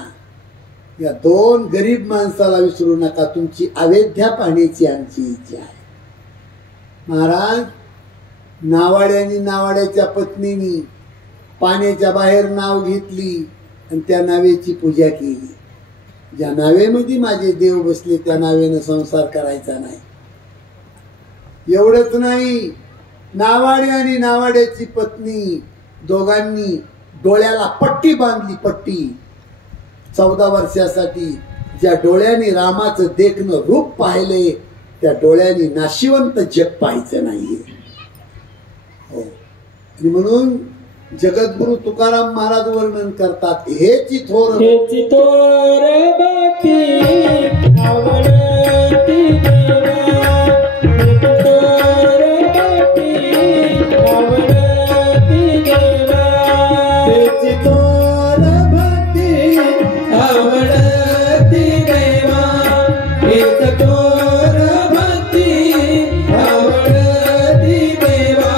या 2 गरीब माणसाला विसरू नका. तुमची अवेद्या पाहण्याची आमची इच्छा आहे. महाराज, नावाड्यानी नावाड्याच्या पत्नीनी पाण्याच्या बाहेर नाव घेतली आणि त्या नावेची पूजा केली. ज्या नावेमध्ये माझे देव बसले त्या नावेनं संसार करायचा नाही. एवढंच नाही, नावाडे आणि नावाड्याची पत्नी दोघांनी डोळ्याला पट्टी बांधली, पट्टी. 14 वर्षासाठी ज्या डोळ्याने रामाचं देखणं रूप पाहिले त्या डोळ्याने नाशिवंत जग पाहायचं नाहीये. हो. आणि म्हणून जगद्गुरु तुकाराम महाराज वर्णन करतात, हे चिथोर बाकी आवडती देवा, हे चिथोर बाकी आवडती देवा, हे चिथोर बाकी आवडती देवा, हे चिथोर बाकी आवडती देवा.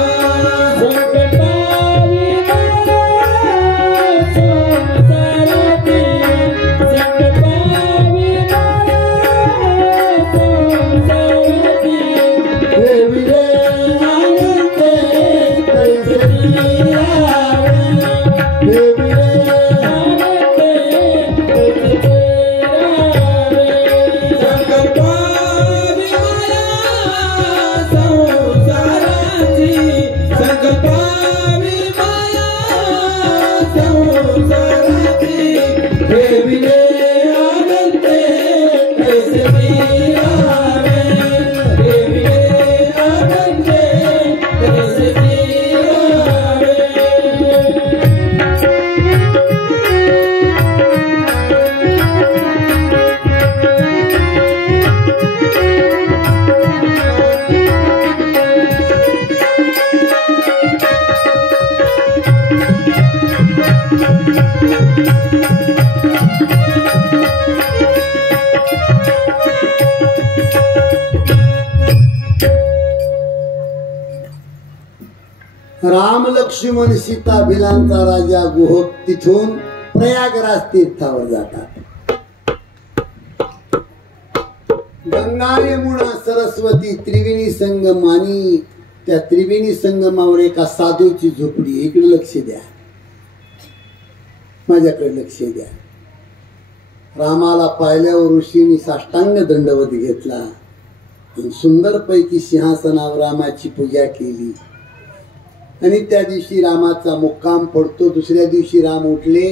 राम लक्ष्मण सीता भिलांचा राजा गुहक तिथून प्रयागराज तीर्थावर जातात. गंगा यमुना सरस्वती त्रिवेणी संगम आणि त्या त्रिवेणी संगमावर एका साधूची झोपडी. इकडे लक्ष द्या, माझ्याकडे लक्ष द्या. रामाला पाहिल्यावर ऋषींनी साष्टांग दंडवत घेतला आणि सुंदरपैकी सिंहासनावर रामाची पूजा केली. आणि त्या दिवशी रामाचा मुक्काम पडतो. दुसऱ्या दिवशी राम उठले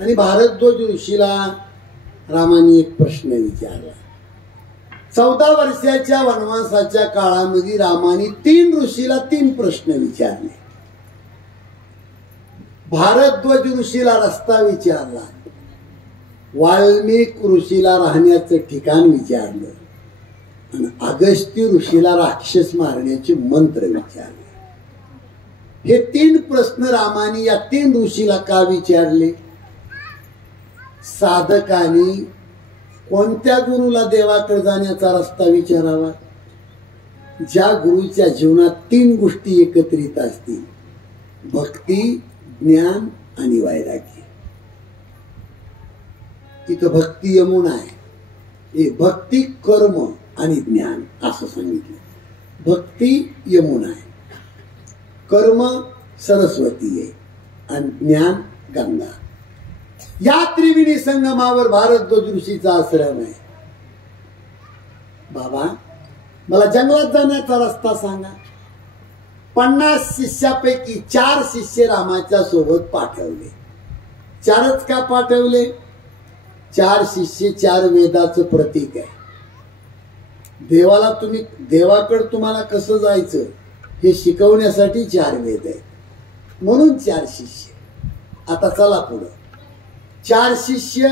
आणि भारद्वाज ऋषीला रामाने एक प्रश्न विचारला. 14 वर्षाच्या वनवासाच्या काळामध्ये रामाने 3 ऋषीला 3 प्रश्न विचारले. भारद्वाज ऋषीला रस्ता विचारला, वाल्मिक ऋषीला राहण्याचं ठिकाण विचारलं आणि अगस्त्य ऋषीला राक्षस मारण्याचे मंत्र विचारले. हे 3 प्रश्न रामाने या 3 ऋषीला का विचारले? साधकाने कोणत्या गुरुला देवाकडे जाण्याचा रस्ता विचारावा? ज्या गुरुच्या जीवनात 3 गोष्टी एकत्रित असतील, भक्ती, ज्ञान आणि वैराग्य. इथं भक्ती यमुना आहे. हे भक्ती, कर्म आणि ज्ञान असं सांगितलं. भक्ती यमुना आहे, कर्म सरस्वती आहे आणि ज्ञान गंगा. या त्रिवेणी संगमावर भारद्वाज ऋषीचा आश्रम आहे. बाबा, मला जंगलात जाण्याचा रस्ता सांगा. 50 शिष्यापैकी 4 शिष्य रामाच्या सोबत पाठवले. 4च का पाठवले? 4 शिष्य 4 वेदाचं प्रतीक आहे. देवाकडे तुम्हाला कसं जायचं हे शिकवण्यासाठी 4 वेद आहेत, म्हणून 4 शिष्य. आता चला पुढं. 4 शिष्य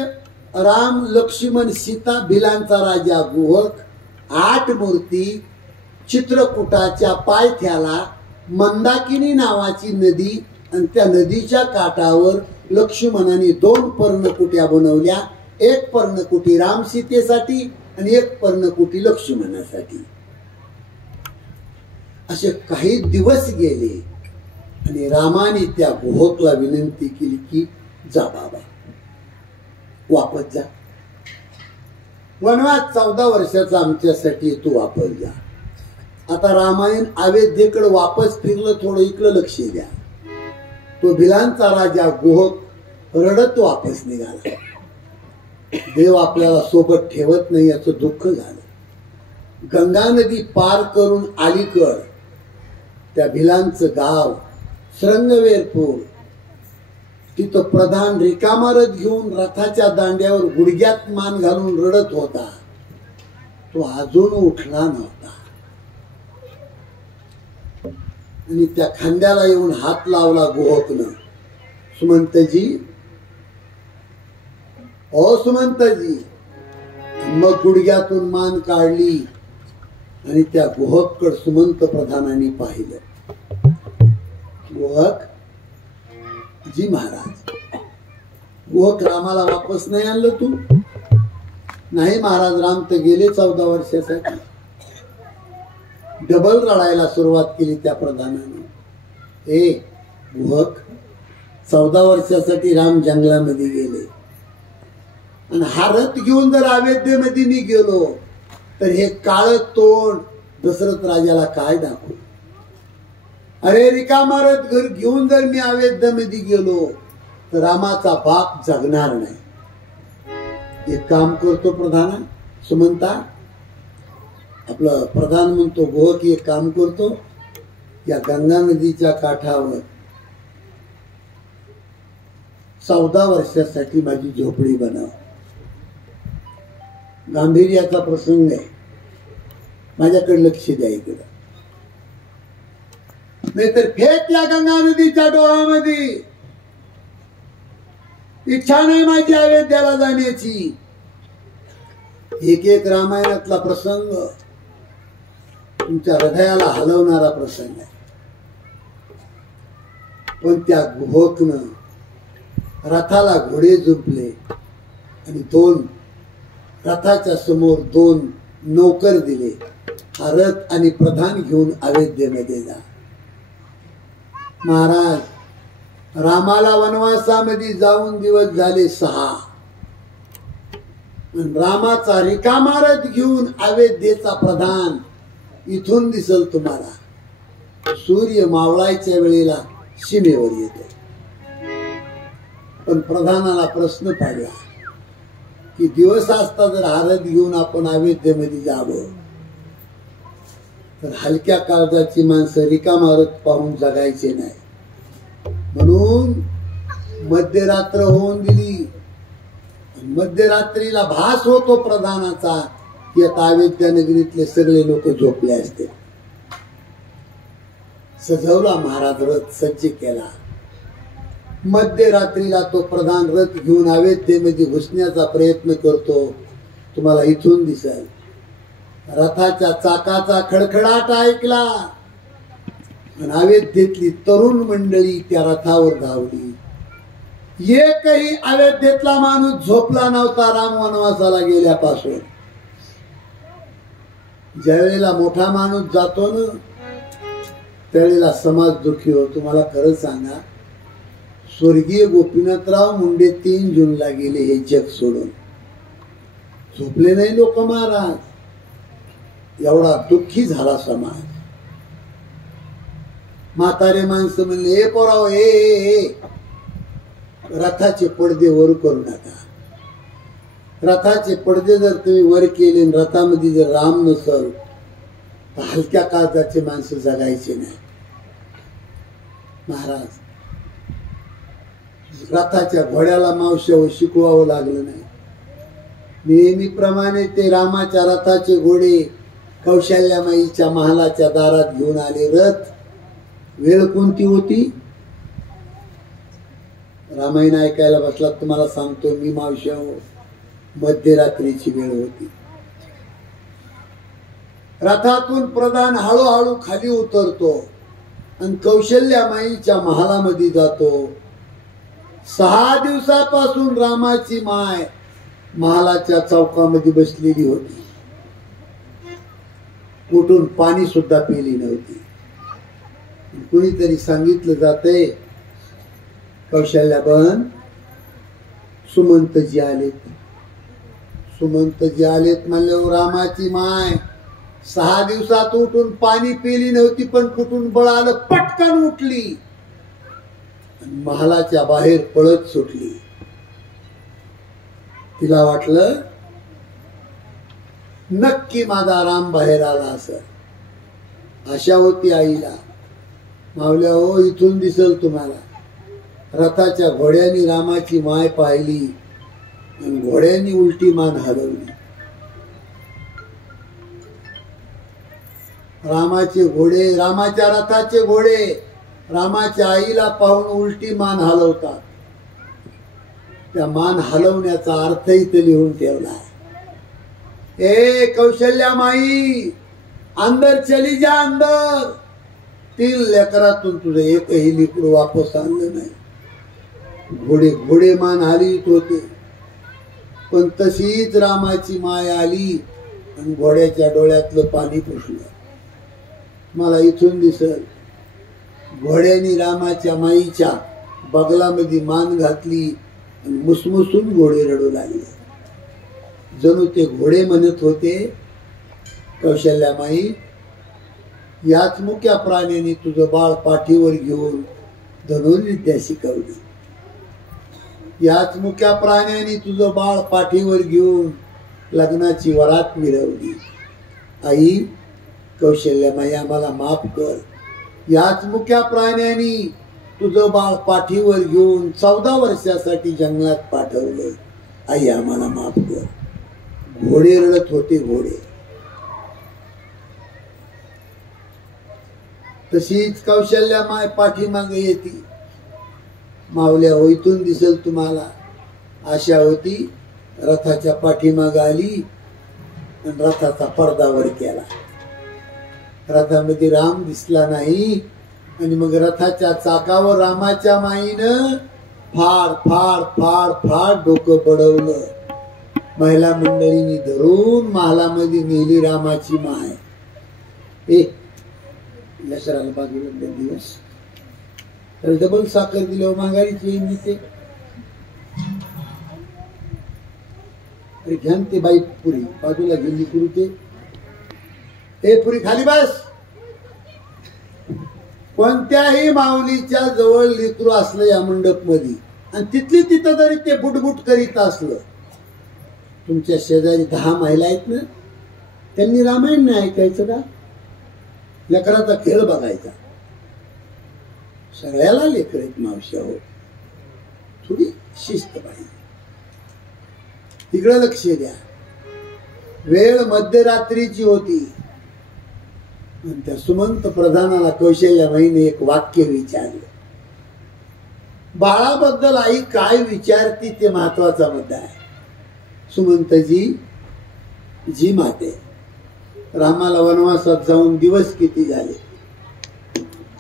राम लक्ष्मण सीता भिलांचा राजा गुहक, 8 मूर्ती, चित्रकूटाच्या पायथ्याला मंदाकिनी नावाची नदी आणि त्या नदीच्या काठावर लक्ष्मणाने 2 पर्णकुट्या बनवल्या. एक पर्णकुटी राम सीतेसाठी आणि एक पर्णकुटी लक्ष्मणासाठी. असे काही दिवस गेले आणि रामाने त्या गुहकला विनंती केली की जा बाबा, वापस जा. वनवास 14 वर्षाचा आमच्यासाठी तू वापस जा. आता रामायण अयोध्येकडे वापस फिरलं. थोडं इकडं लक्ष द्या. तो भिलांचा राजा गुहक रडत वापस निघाला. देव आपल्याला सोबत ठेवत नाही याचं दुःख झालं. गंगा नदी पार करून अलीकड त्या भिलांचं गाव श्रंगवेरपूर, तिथं प्रधान रिकामा रथ घेऊन रथाच्या दांड्यावर गुडघ्यात मान घालून रडत होता. तो अजून उठला नव्हता आणि त्या खांद्याला येऊन हात लावला गुहकनं. सुमंतजी, ओ सुमंतजी. मग गुडघ्यातून मान काढली आणि त्या गुहककड सुमंत प्रधानांनी पाहिलं. गुहक, जी महाराज. गुहक, रामाला वापस नाही आणलं तू? नाही महाराज, राम तर गेले 14 वर्षासाठी. डबल रडायला सुरुवात केली त्या प्रधानाने. ए गुहक, 14 वर्षासाठी राम जंगलामध्ये गेले आणि हा रथ घेऊन जर अयोध्येमध्ये मी गेलो तर हे काळ तोंड दशरथ राजाला काय दाखवू? अरे रिकामा रथ घर घेऊन जर मी अयोध्येमध्ये गेलो तर रामाचा बाप जगणार नाही. एक काम करतो प्रधाना, सुमंता. आपलं प्रधान म्हणतो, गुहक एक काम करतो, या गंगा नदीच्या काठावर 14 वर्षासाठी माझी झोपडी बनव. गांभीर्याचा प्रसंग आहे, माझ्याकडे लक्ष द्या इकडं. नाहीतर फेक या गंगा नदीच्या डोहामध्ये. इच्छा नाही माझी अयोध्याला जाण्याची. एक एक रामायणातला प्रसंग तुमच्या हृदयाला हलवणारा प्रसंग आहे. पण त्या गुहकनं रथाला घोडे झुंपले आणि रथाच्या समोर 2 नौकर दिले. हा रथ आणि प्रधान घेऊन अयोध्येमध्ये जा. महाराज, रामाला वनवासामध्ये जाऊन दिवस झाले 6. रामाचा रिकामा रथ घेऊन अयोध्येचा प्रधान इथून दिसल तुम्हाला. सूर्य मावळायच्या वेळेला सीमेवर येतो. पण प्रधानाला प्रश्न पडला की दिवस असता जर हा रथ घेऊन आपण अयोध्येमध्ये जावं तर हलक्या काळजाची माणसं रिकामा रथ पाहून जगायचे नाही. म्हणून मध्यरात्र होऊन दिली. मध्यरात्रीला भास होतो प्रधानाचा की आता अयोध्या नगरीतले सगळे लोक झोपले असते. सजवला महाराज रथ, सज्ज केला. मध्यरात्रीला तो प्रधान रथ घेऊन अयोध्येमध्ये घुसण्याचा प्रयत्न करतो. तुम्हाला इथून दिसेल. रथाच्या चाकाचा खडखडाट ऐकला आणि अयोध्येतली तरुण मंडळी त्या रथावर धावली. एकही अयोध्येतला माणूस झोपला नव्हता राम वनवासाला गेल्यापासून. ज्यावेळेला मोठा माणूस जातो ना त्यावेळेला समाज दुःखी हो. तुम्हाला खरं सांगा, स्वर्गीय गोपीनाथराव मुंडे 3 जूनला गेले हे जग सोडून. झोपले नाही लोक महाराज. एवढा दुःखी झाला समाज. म्हातारे माणसं म्हणले, ए पोराव, ए रथाचे पडदे वर करू नका. रथाचे पडदे जर तुम्ही वर केले, रथामध्ये जर राम नसल तर हलक्या काळजाचे माणसं जगायचे नाही. महाराज, रथाच्या घोड्याला मावश्यावर शिकवावं लागलं नाही. नेहमीप्रमाणे ते रामाच्या रथाचे घोडे कौशल्यामाईच्या महालाच्या दारात घेऊन आले. रथ वेळ कोणती होती? रामायण ऐकायला बसला तुम्हाला सांगतो मी मावश्यावर, मध्यरात्रीची वेळ होती. रथातून प्रधान हळूहळू खाली उतरतो आणि कौशल्यामाईच्या महालामध्ये जातो. 6 दिवसापासून रामाची माय महालाच्या चौकामध्ये बसलेली होती. कुठून पाणी सुद्धा पिली नव्हती. कुणीतरी सांगितलं जाते, कौशल्याबन सुमंतजी आलेत. सुमंतजी आलेत म्हणल्यावर रामाची माय 6 दिवसात उठून पाणी पिली नव्हती, पण कुठून बळ आलं पटकन उठली आणि महालाच्या बाहेर पळत सुटली. तिला वाटलं नक्की माझा राम बाहेर आला असं. आशा होती आईला. मावल्या हो, इथून दिसल तुम्हाला रथाच्या घोड्यानी रामाची माय पाहिली आणि घोड्यांनी उलटी मान हलवली. रामाचे घोडे, रामाच्या रथाचे घोडे रामाच्या आईला पाहून उलटी मान हलवतात. त्या मान हलवण्याचा अर्थ इथे लिहून ठेवला. ए कौशल्या माई, अंदर चली जा अंदर. 3 लेकरातून तुझं एकही लेकरू वापस आणलं नाही. घोडे घोडे मान हलवीत होते, पण तशीच रामाची माय आली आणि घोड्याच्या डोळ्यातलं पाणी पुसलं. मला इथून दिसल घोड्यानी रामाच्या माईच्या बगलामध्ये मान घातली आणि मुसमुसून घोडे रडू लागले. जणू ते घोडे म्हणत होते, कौशल्या माई, याच मुक्या प्राण्याने तुझं बाळ पाठीवर घेऊन धनुर्विद्या शिकवली. याच मुक्या प्राण्याने तुझं बाळ पाठीवर घेऊन लग्नाची वरात मिरवली. आई कौशल्या माई, आम्हाला माफ कर. याच मुक्या प्राण्याने तुझं बाळ पाठीवर घेऊन 14 वर्षासाठी जंगलात पाठवलं. आई आम्हाला माफ कर. घोडे रडत होते घोडे. तशीच कौशल्या माय पाठीमागे येते. मावल्या हो, इथून दिसेल तुम्हाला. आशा होती, रथाच्या पाठीमागे आली आणि रथाचा पडदावर केला. रथामध्ये राम दिसला नाही आणि मग रथाच्या चाकावर रामाच्या माईनं फाड फाड फाड फाड डोकं पडवलं. महिला मंडळींनी धरून महालामध्ये नेली रामाची माय. लसराला बाजूला दिवस तर डबल साखर दिल्यावर माघारीच येईन मी ते. अरे घ्यान ते बाई पुरी बाजूला गेली पुरी ते. ए पुरी खाली बस. कोणत्याही माऊलीच्या जवळ लेकरू असलं या मंडप मध्ये आणि तिथली तिथं जरी ते बुटबुट करीत असलं, तुमच्या शेजारी 10 महिला आहेत ना, त्यांनी रामायण नाही ऐकायचं का? लेकराचा खेळ बघायचा. सगळ्याला लेकर आहेत मावश्या हो, थोडी शिस्त पाहिजे. तिकडे लक्ष द्या. वेळ मध्यरात्रीची होती आणि त्या सुमंत प्रधानाला कौशल्याबाईने एक वाक्य विचारलं. बाळाबद्दल आई काय विचारती ते महत्वाचा मुद्दा आहे. सुमंतजी, जी माते, रामाला वनवासात जाऊन दिवस किती झाले?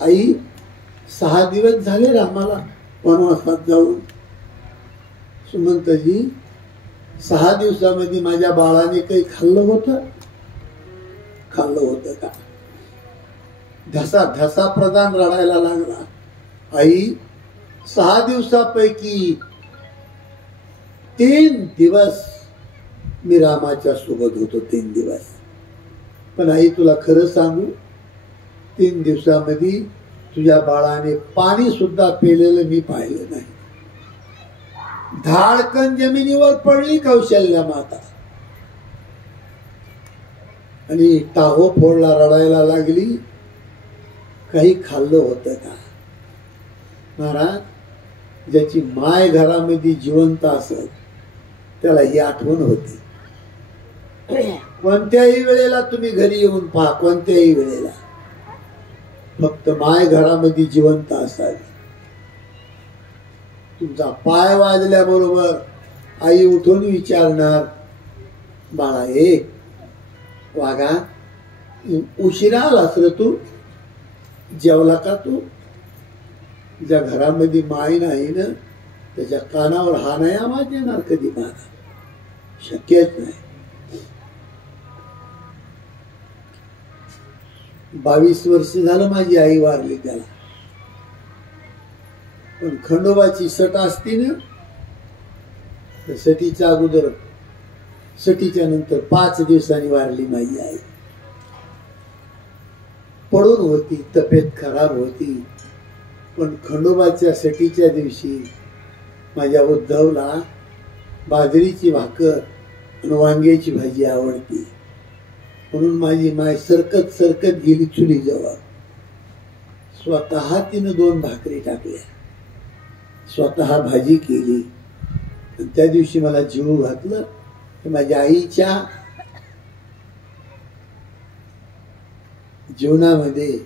आई, 6 दिवस झाले रामाला वनवासात जाऊन. सुमंतजी, 6 दिवसामध्ये माझ्या बाळाने काही खाल्लं होतं? खाल्लं होतं का? धसा धसा प्रधान रडायला लागला. आई, 6 दिवसापैकी 3 दिवस मी रामाच्या सोबत होतो. 3 दिवस. पण आई, तुला खरं सांगू, 3 दिवसामध्ये तुझ्या बाळाने पाणी सुद्धा पेलेलं मी पाहिलं नाही. धाडकन जमिनीवर पडली कौशल्या माता आणि टाहो फोडला, रडायला लागली. काही खाल्लं होतं का? महाराज, ज्याची माय घरामध्ये जिवंत असत त्याला ही आठवण होती. कोणत्याही वेळेला तुम्ही घरी येऊन पहा, कोणत्याही वेळेला फक्त माय घरामध्ये जिवंत असावी. तुमचा पाय वाजल्याबरोबर आई उठून विचारणार, बाळा हे वागा, उशिरा आलास रे तू? जेवला का तू? ज्या घरामध्ये माय नाही ना, त्याच्या कानावर हा नाही आवाज येणार कधी मला? शक्यच नाही. 22 वर्ष झालं माझी आई वारली त्याला. पण खंडोबाची सट असती ना, तर सटीच्या अगोदर, सटीच्या नंतर 5 दिवसांनी वारली माझी आई. पडून होती, तब्येत खराब होती, पण खंडोबाच्या सटीच्या दिवशी माझ्या उद्धवला बाजरीची भाकर आणि वांग्याची भाजी आवडती, म्हणून माझी माय सरकत सरकत गेली चुलीजवळ. स्वतः तिनं 2 भाकरी टाकल्या, स्वतः भाजी केली. त्या दिवशी मला जीव घातलं की माझ्या आईच्या जीवनामध्ये,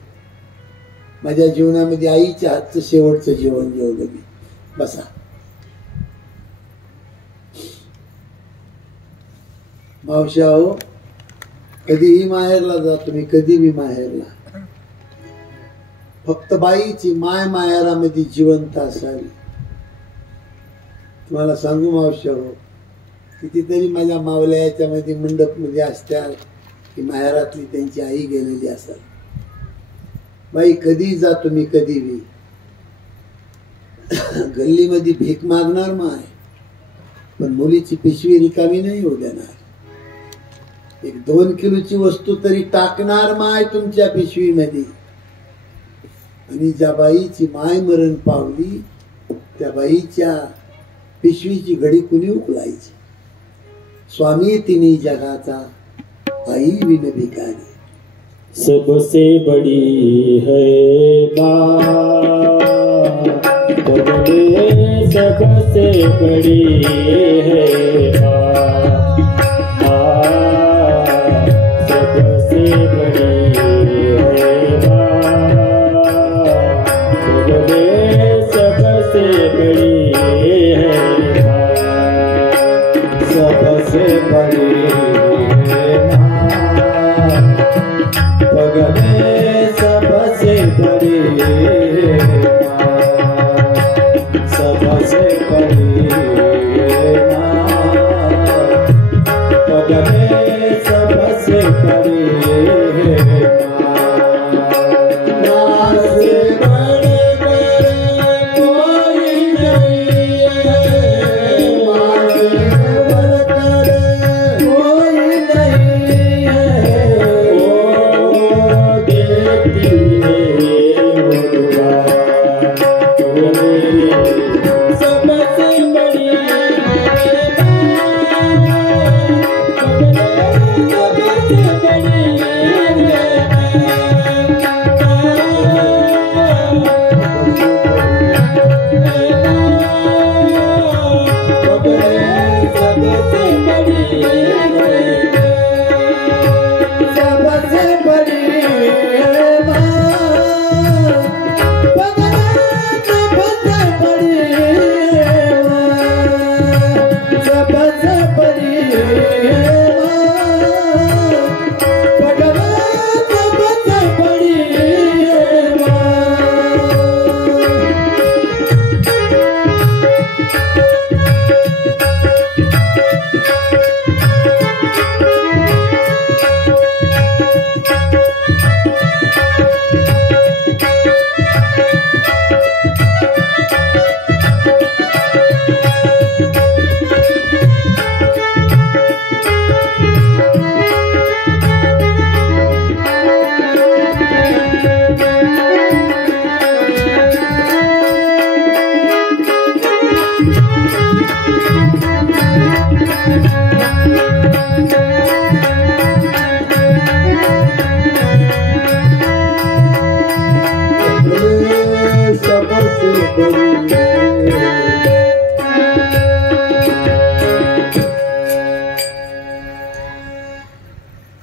माझ्या जीवनामध्ये आईच्या हातचं शेवटचं जेवण जेवलं मी. बसा. मावश्या हो, कधीही माहेरला जा तुम्ही, कधी बी माहेरला, फक्त बाईची माय माहेरामध्ये जिवंत असावी. तुम्हाला सांगू मावश्या हो, कितीतरी माझ्या मावल्या याच्यामध्ये मंडप मध्ये असत्या की माहेरातली त्यांची आई गेलेली असाल. बाई कधी जा तुम्ही, कधी बी गल्लीमध्ये भीक मागणार माय, पण मुलीची पिशवी रिकामी नाही होऊ देणार. 1-2 किलोची वस्तू तरी टाकणार माय तुमच्या पिशवीमध्ये. आणि ज्या बाईची माय मरण पावली त्या बाईच्या पिशवीची घडी कुणी उकलायची? स्वामी तिन्ही जगाचा, आई विन भिकारी. सबसे बड़ी है माँ, सबसे बड़ी है माँ, सबसे बड़ी है माँ, सबसे बड़ी है माँ, सबसे बड़ी सबसे बड़ी सबसे बड़ी सबसे बड़ी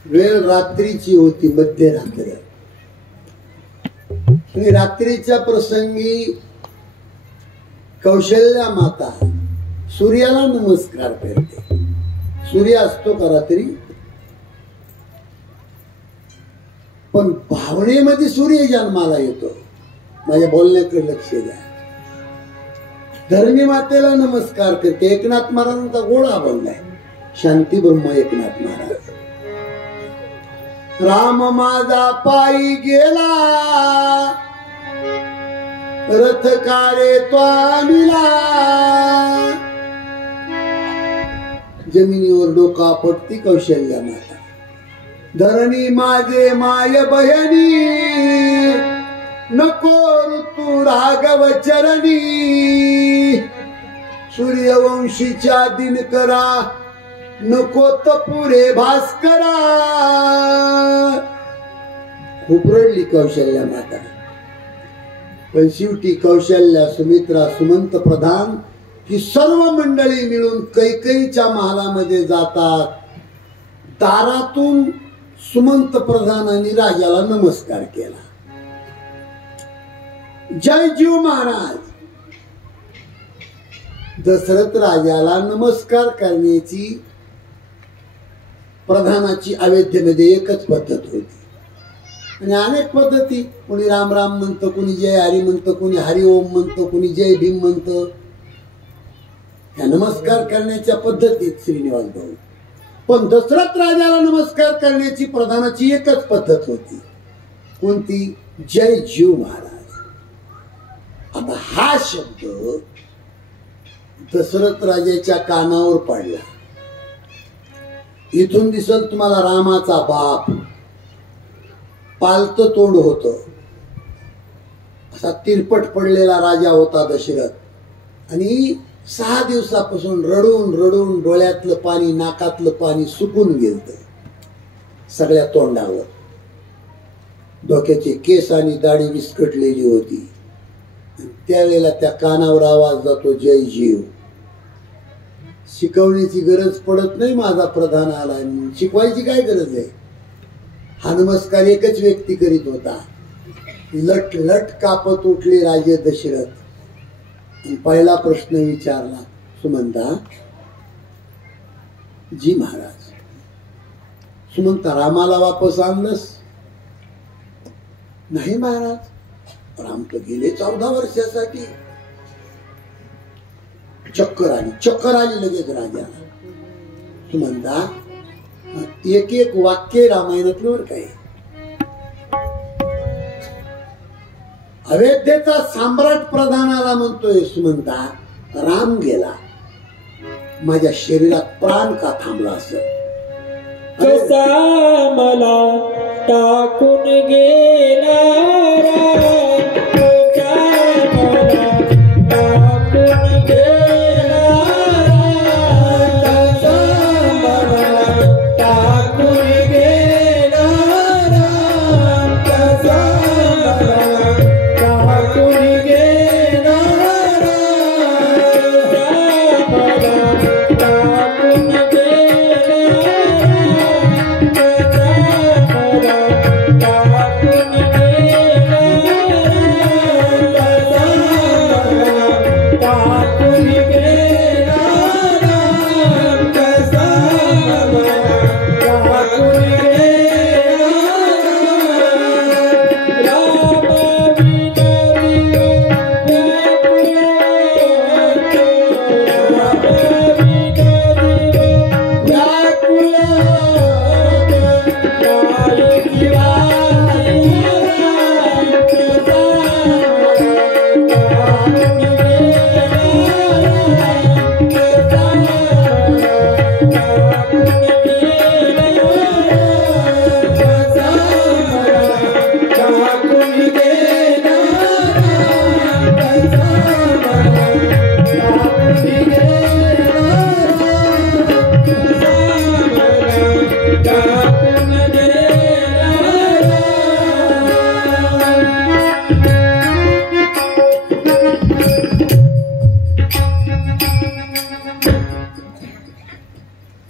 वेळ रात्रीची होती, मध्यरात्र. आणि रात्रीच्या प्रसंगी कौशल्या माता सूर्याला नमस्कार करते. सूर्य असतो का रात्री? पण भावनेमध्ये सूर्य जन्माला येतो. माझ्या बोलण्याकडे लक्ष द्या. धरणी मातेला नमस्कार करते. एकनाथ महाराजांचा गोळा बोललाय, शांती ब्रह्म एकनाथ महाराज. राम माझा पायी गेला, रथ कारे तो आणला. जमिनीवर डोका पडती कौशल्या माता. धरणी माझे माय बहिणी, नको ऋतू राघव चरणी. सूर्यवंशीच्या दिनकरा, नको तपुरे भास्करा. खूप रडली कौशल्या माता. पण शेवटी कौशल्या, सुमित्रा, सुमंत प्रधान ही सर्व मंडळी मिळून कैकेयीच्या महालामध्ये जातात. दारातून सुमंत प्रधानांनी राजाला नमस्कार केला. जय जीव महाराज. दशरथ राजाला नमस्कार करण्याची प्रधानाची अयोध्येमध्ये एकच पद्धत होती आणि अनेक पद्धती. कोणी राम राम म्हणतं, कोणी जय हरी म्हणतं, कोणी हरी ओम म्हणतं, कोणी जय भीम म्हणतं. ह्या नमस्कार करण्याच्या पद्धतीत श्रीनिवास भाऊ. पण दशरथ राजाला नमस्कार करण्याची प्रधानाची एकच पद्धत होती. कोणती? जय जीव महाराज. आता हा शब्द दशरथ राजाच्या कानावर पडला. इथून दिसल तुम्हाला रामाचा बाप पालत तोंड होत. असा तिरपट पडलेला राजा होता दशरथ. आणि 6 दिवसापासून रडून रडून डोळ्यातलं पाणी, नाकातलं पाणी सुकून गेलत सगळ्या तोंडावर. डोक्याचे केस आणि दाढी विस्कटलेली होती. त्यावेळेला त्या कानावर आवाज जातो, जय जीव. शिकवण्याची गरज पडत नाही. माझा प्रधान आला, शिकवायची काय गरज आहे? हा नमस्कार एकच व्यक्ती करीत होता. लट लट कापत उठले राजे दशरथ. पहिला प्रश्न विचारला, सुमंता. जी महाराज. सुमंता, रामाला वापस आणलंस? नाही महाराज, राम तर गेले 14 वर्षासाठी. चक्कर आली लगेच राजाला. सुमंता, एक एक वाक्य रामायणातलं वर काय. अयोध्येचा सम्राट प्रधानाला म्हणतोय, सुमंता राम गेला, माझ्या शरीरात प्राण का थांबला असेल? कसा मला टाकून गेला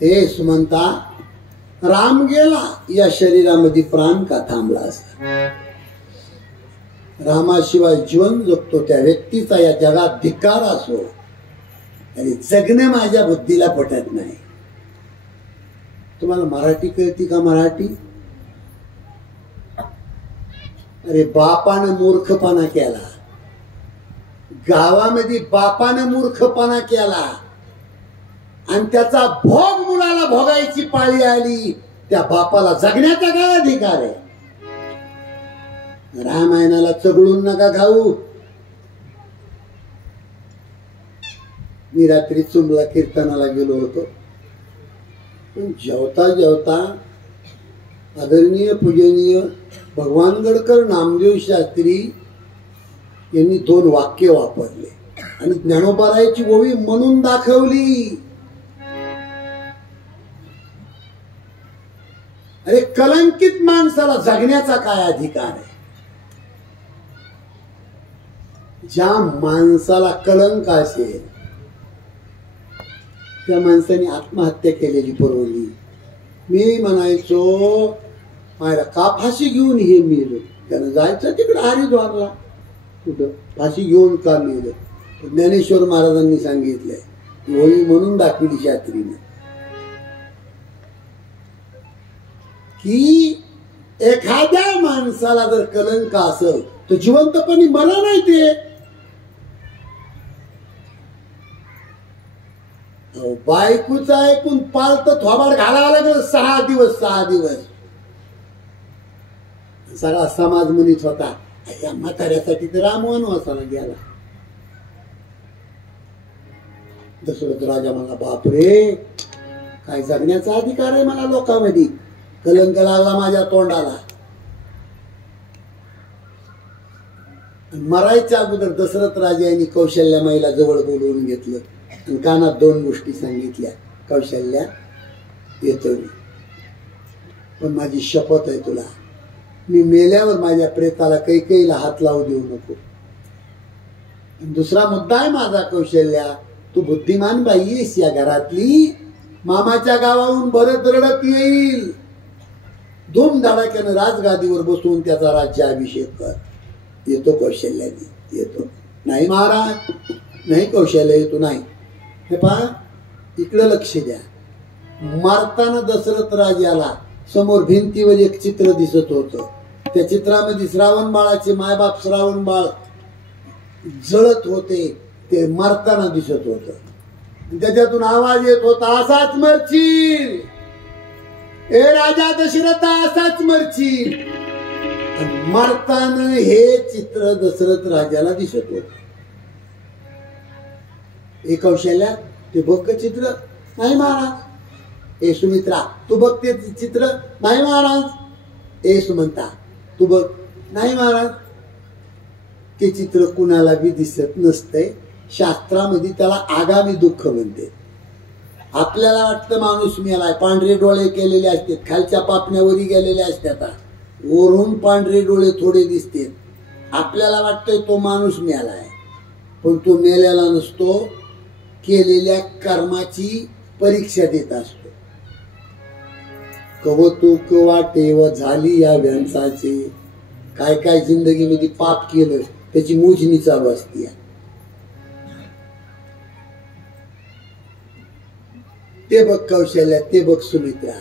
हे सुमंता, राम गेला, या शरीरामध्ये प्राण का थांबला असा? रामाशिवाय जीवन जगतो त्या व्यक्तीचा या जगात धिक्कार असो, आणि जगणे माझ्या बुद्धीला पटत नाही. तुम्हाला मराठी कळती का? मराठी? अरे बापानं मूर्खपणा केला, गावामध्ये बापानं मूर्खपणा केला आणि त्याचा भोग मुलाला भोगायची पाळी आली. त्या बापाला जगण्याचा काय अधिकार आहे? रामायणाला चगळून नका खाऊ. मी रात्री चुंबला कीर्तनाला गेलो होतो, पण जेवता जेवता आदरणीय पूजनीय भगवान गडकर नामदेव शास्त्री यांनी 2 वाक्य वापरले आणि ज्ञानोबारायाची ओवी म्हणून दाखवली. अरे कलंकित माणसाला जगण्याचा काय अधिकार आहे? ज्या माणसाला कलंक असेल त्या माणसाने आत्महत्या केलेली परवडली. मी म्हणायचो माझ्या का फाशी घेऊन हे मेलं, त्यानं जायचं तिकडं हरिद्वारला, कुठं फाशी घेऊन का मेलं. ज्ञानेश्वर महाराजांनी सांगितलंय होळी म्हणून दाखवली शास्त्रीने की एखाद्या माणसाला जर कलंक असेल तर जिवंतपणी मरण नाही ते. बायकोचा ऐकून पालत थोबाड घालावं लागलं 6 दिवस. सगळा समाज म्हणत होता या म्हाताऱ्यासाठी तर राम वनवासाला गेला. दशरथ राजा म्हणला बापरे काय जगण्याचा अधिकार आहे मला लोकांमध्ये, कलंक लागला माझ्या तोंडाला. मरायच्या अगोदर दशरथ राजा यांनी कौशल्या माईला जवळ बोलवून घेतलं आणि कानात 2 गोष्टी सांगितल्या. कौशल्या येतो मी, पण माझी शपथ आहे तुला, मी मेल्यावर माझ्या प्रेताला कैकेयीला हात लावू देऊ नको. दुसरा मुद्दा आहे माझा कौशल्या, तू बुद्धिमान बाई आहेस या घरातली, मामाच्या गावाहून भरत रडत येईल, धूमधडाक्यानं राजगादीवर बसवून त्याचा राज्याभिषेक कर. येतो कौशल्याने, येतो. नाही महाराज, नाही कौशल्य येतो नाही. हे पहा इकडं लक्ष द्या. मारताना दशरथ राजाला समोर भिंतीवर एक चित्र दिसत होतं. त्या चित्रामध्ये श्रावण बाळाचे मायबाप श्रावण बाळ जळत होते, ते मारताना दिसत होतं. त्याच्यातून आवाज येत होता असाच मरशील, ए राजा दशरथा असाच मरशील. मारताना हे चित्र दशरथ राजाला दिसत होत. ए कौशल्या ते बघ चित्र. नाही महाराज. ए सुमित्रा तू बघ ते चित्र. नाही महाराज. ए सुमंता तू बघ. नाही महाराज. ते चित्र कुणाला बी दिसत नसतंय. शास्त्रामध्ये त्याला आगामी दुःख म्हणते. आपल्याला वाटतं माणूस मेलाय, पांढरे डोळे केलेले असतात, खालच्या पापण्यावरी गेलेले असतात, वरून पांढरे डोळे थोडे दिसते. आपल्याला वाटतंय तो माणूस मेलाय, पण तो मेलेला नसतो, केलेल्या कर्माची परीक्षा देत असतो. कवतुक वाटे व झाली या व्यंसाचे. काय काय जिंदगीमध्ये पाप केलं त्याची मोजणी चालू असते. ते बघ कौशल्या, ते बघ सुमित्रा.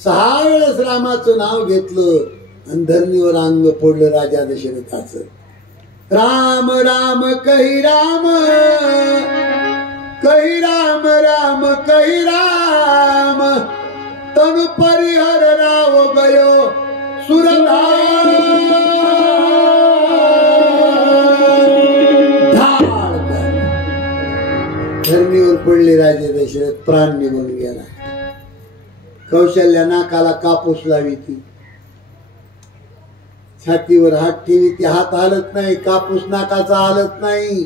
6 वेळेस रामाचं नाव घेतलं आणि धरणीवर अंग फोडलं राजा दशरथाचं. राम राम कही राम, कही राम राम कही राम, तनु परिहर राव गयो सुरधार. धरणीवर पडले राजे दशरथ, प्राण निघून गेला. कौशल्या नाकाला कापूस लावी ती, छातीवर हात ठेवी ती, हात हालत नाही, कापूस नाकाचा हालत नाही.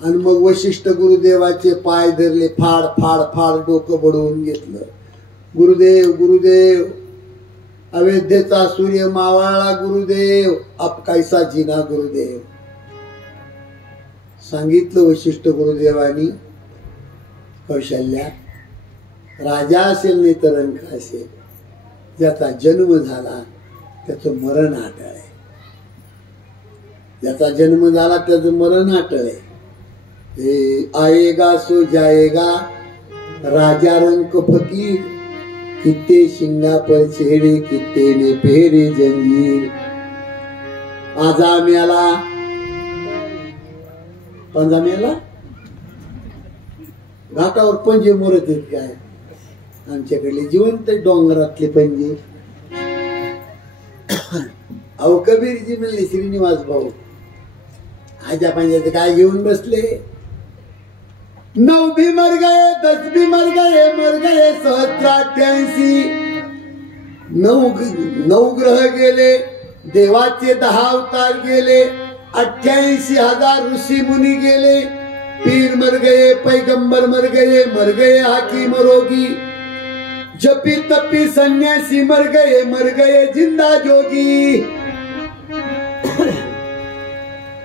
आणि मग वशिष्ठ गुरुदेवाचे पाय धरले, फाड फाड फाड डोकं बडवून घेतलं. गुरुदेव गुरुदेव, अयोध्येचा सूर्य मावळला गुरुदेव, अब कैसा जिना गुरुदेव. सांगितलं वशिष्ठ गुरुदेवानी, कौशल्या राजा असेल नाही तर रंक असेल, ज्याचा जन्म झाला त्याचं मरण अटळ आहे. ज्याचा जन्म झाला त्याचं मरण अटळ आहे. आएगा सो जाएगा, राजा रंक फकीर, कित्ते शिंगा पर छेड़े कित्ते ने पेरे जंजीर. आजा मेला, पंजा मेला, घाटावर पंजे मोरत आहेत काय. आमच्याकडले जिवंत डोंगरातले पंजे. अहो कबीरजी म्हणले श्रीनिवास भाऊ, आजा पंजाचं काय घेऊन बसले. 9 भी मर गए, 10 भी मर गए 788. 9 ग्रह गेले, देवाचे 10 अवतार गेले, 88,000 ऋषी मुनी गेले, पीर मर गए, पैगंबर मर गए हाकीम रोगी, जपी तपी सन्यासी मर गए जिंदा जोगी.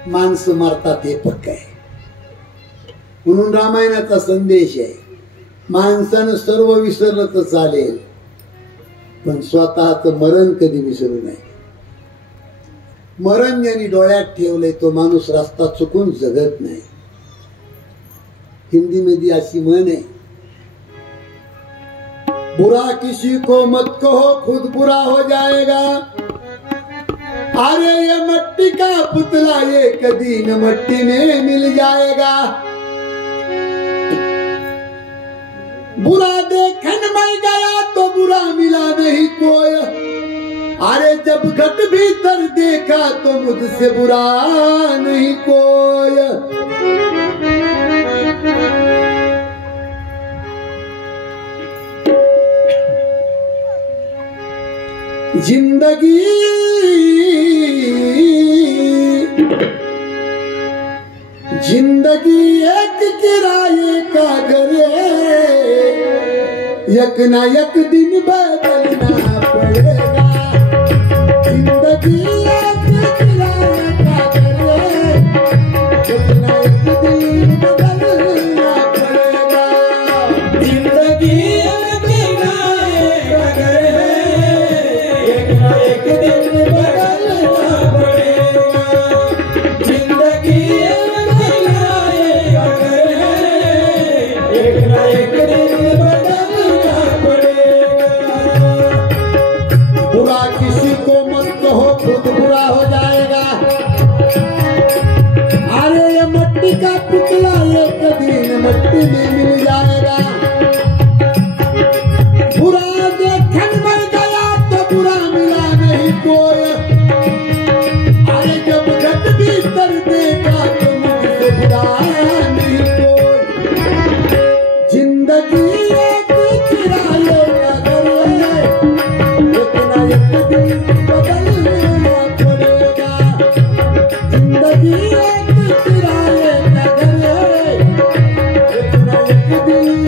माणसं मरतात हे पक्क आहे. म्हणून रामायणाचा संदेश आहे, माणसानं सर्व विसरलं तर चालेल, पण स्वतःचं मरण कधी विसरू नये. मरण ज्यांनी डोळ्यात ठेवलंय तो माणूस रस्ता चुकून जगत नाही. हिंदी मध्ये अशी म्हण आहे, बुरा किसी को मत कहो खुद बुरा हो जाएगा. अरे ये मट्टी का पुतला एक दिन मट्टी में मिल जाएगा. बुरा देखन मैं गया तो बुरा मिला नहीं कोई. अरे जब घट भीतर देखा तो मुझसे बुरा नहीं कोई. जिंदगी जिंदगी एक किराए का घर है, एक ना एक दिन बदलना पड़ेगा. जिंदगी एक किराए का घर है, एक ना एक दिन बदलना पड़ेगा. जिंदगी एक किराए का घर है, एक ना एक दिन बदलना पड़ेगा. जिंदगी एक किराए का घर है, एक ना एक दिन बदलना पड़ेगा. बुरा किसी को मत कहो खुद बुरा हो जाएगा. अरे ये मट्टी का पुतला एक दिन मट्टी में मिल जाएगा. बुरा देखन में गया तो बुरा मिला नहीं कोई. अरे जब घट भीतर देखा तो मुझसे बुरा नहीं कोई. जिंदगी एक किराए का घर है, एक ना एक दिन बदलना पड़ेगा. जिंदगी एक किराए का घर है, एक ना एक दिन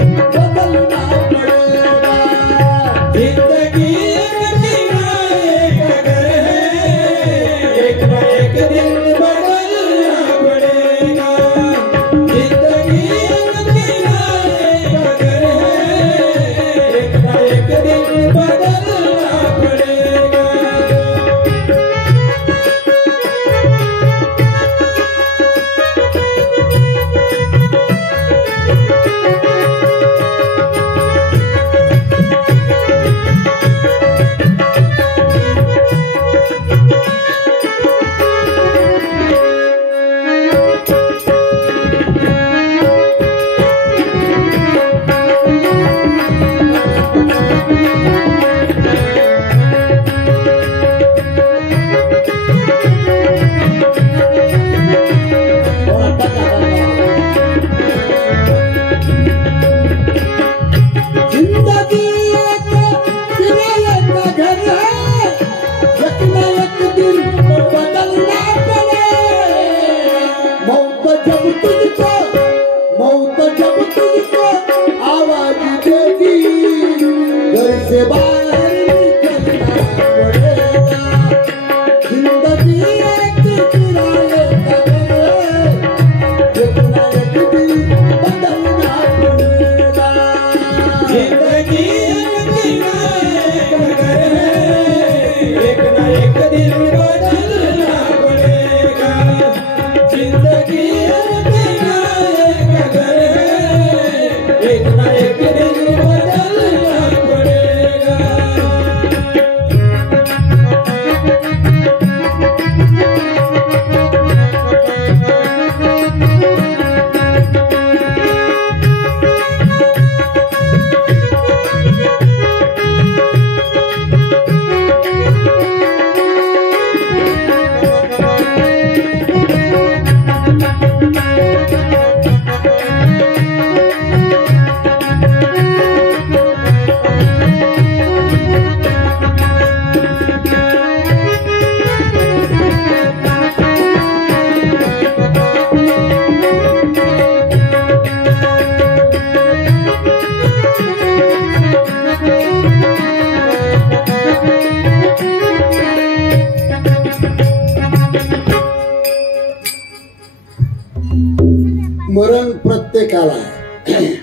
प्रत्येकाला आहे.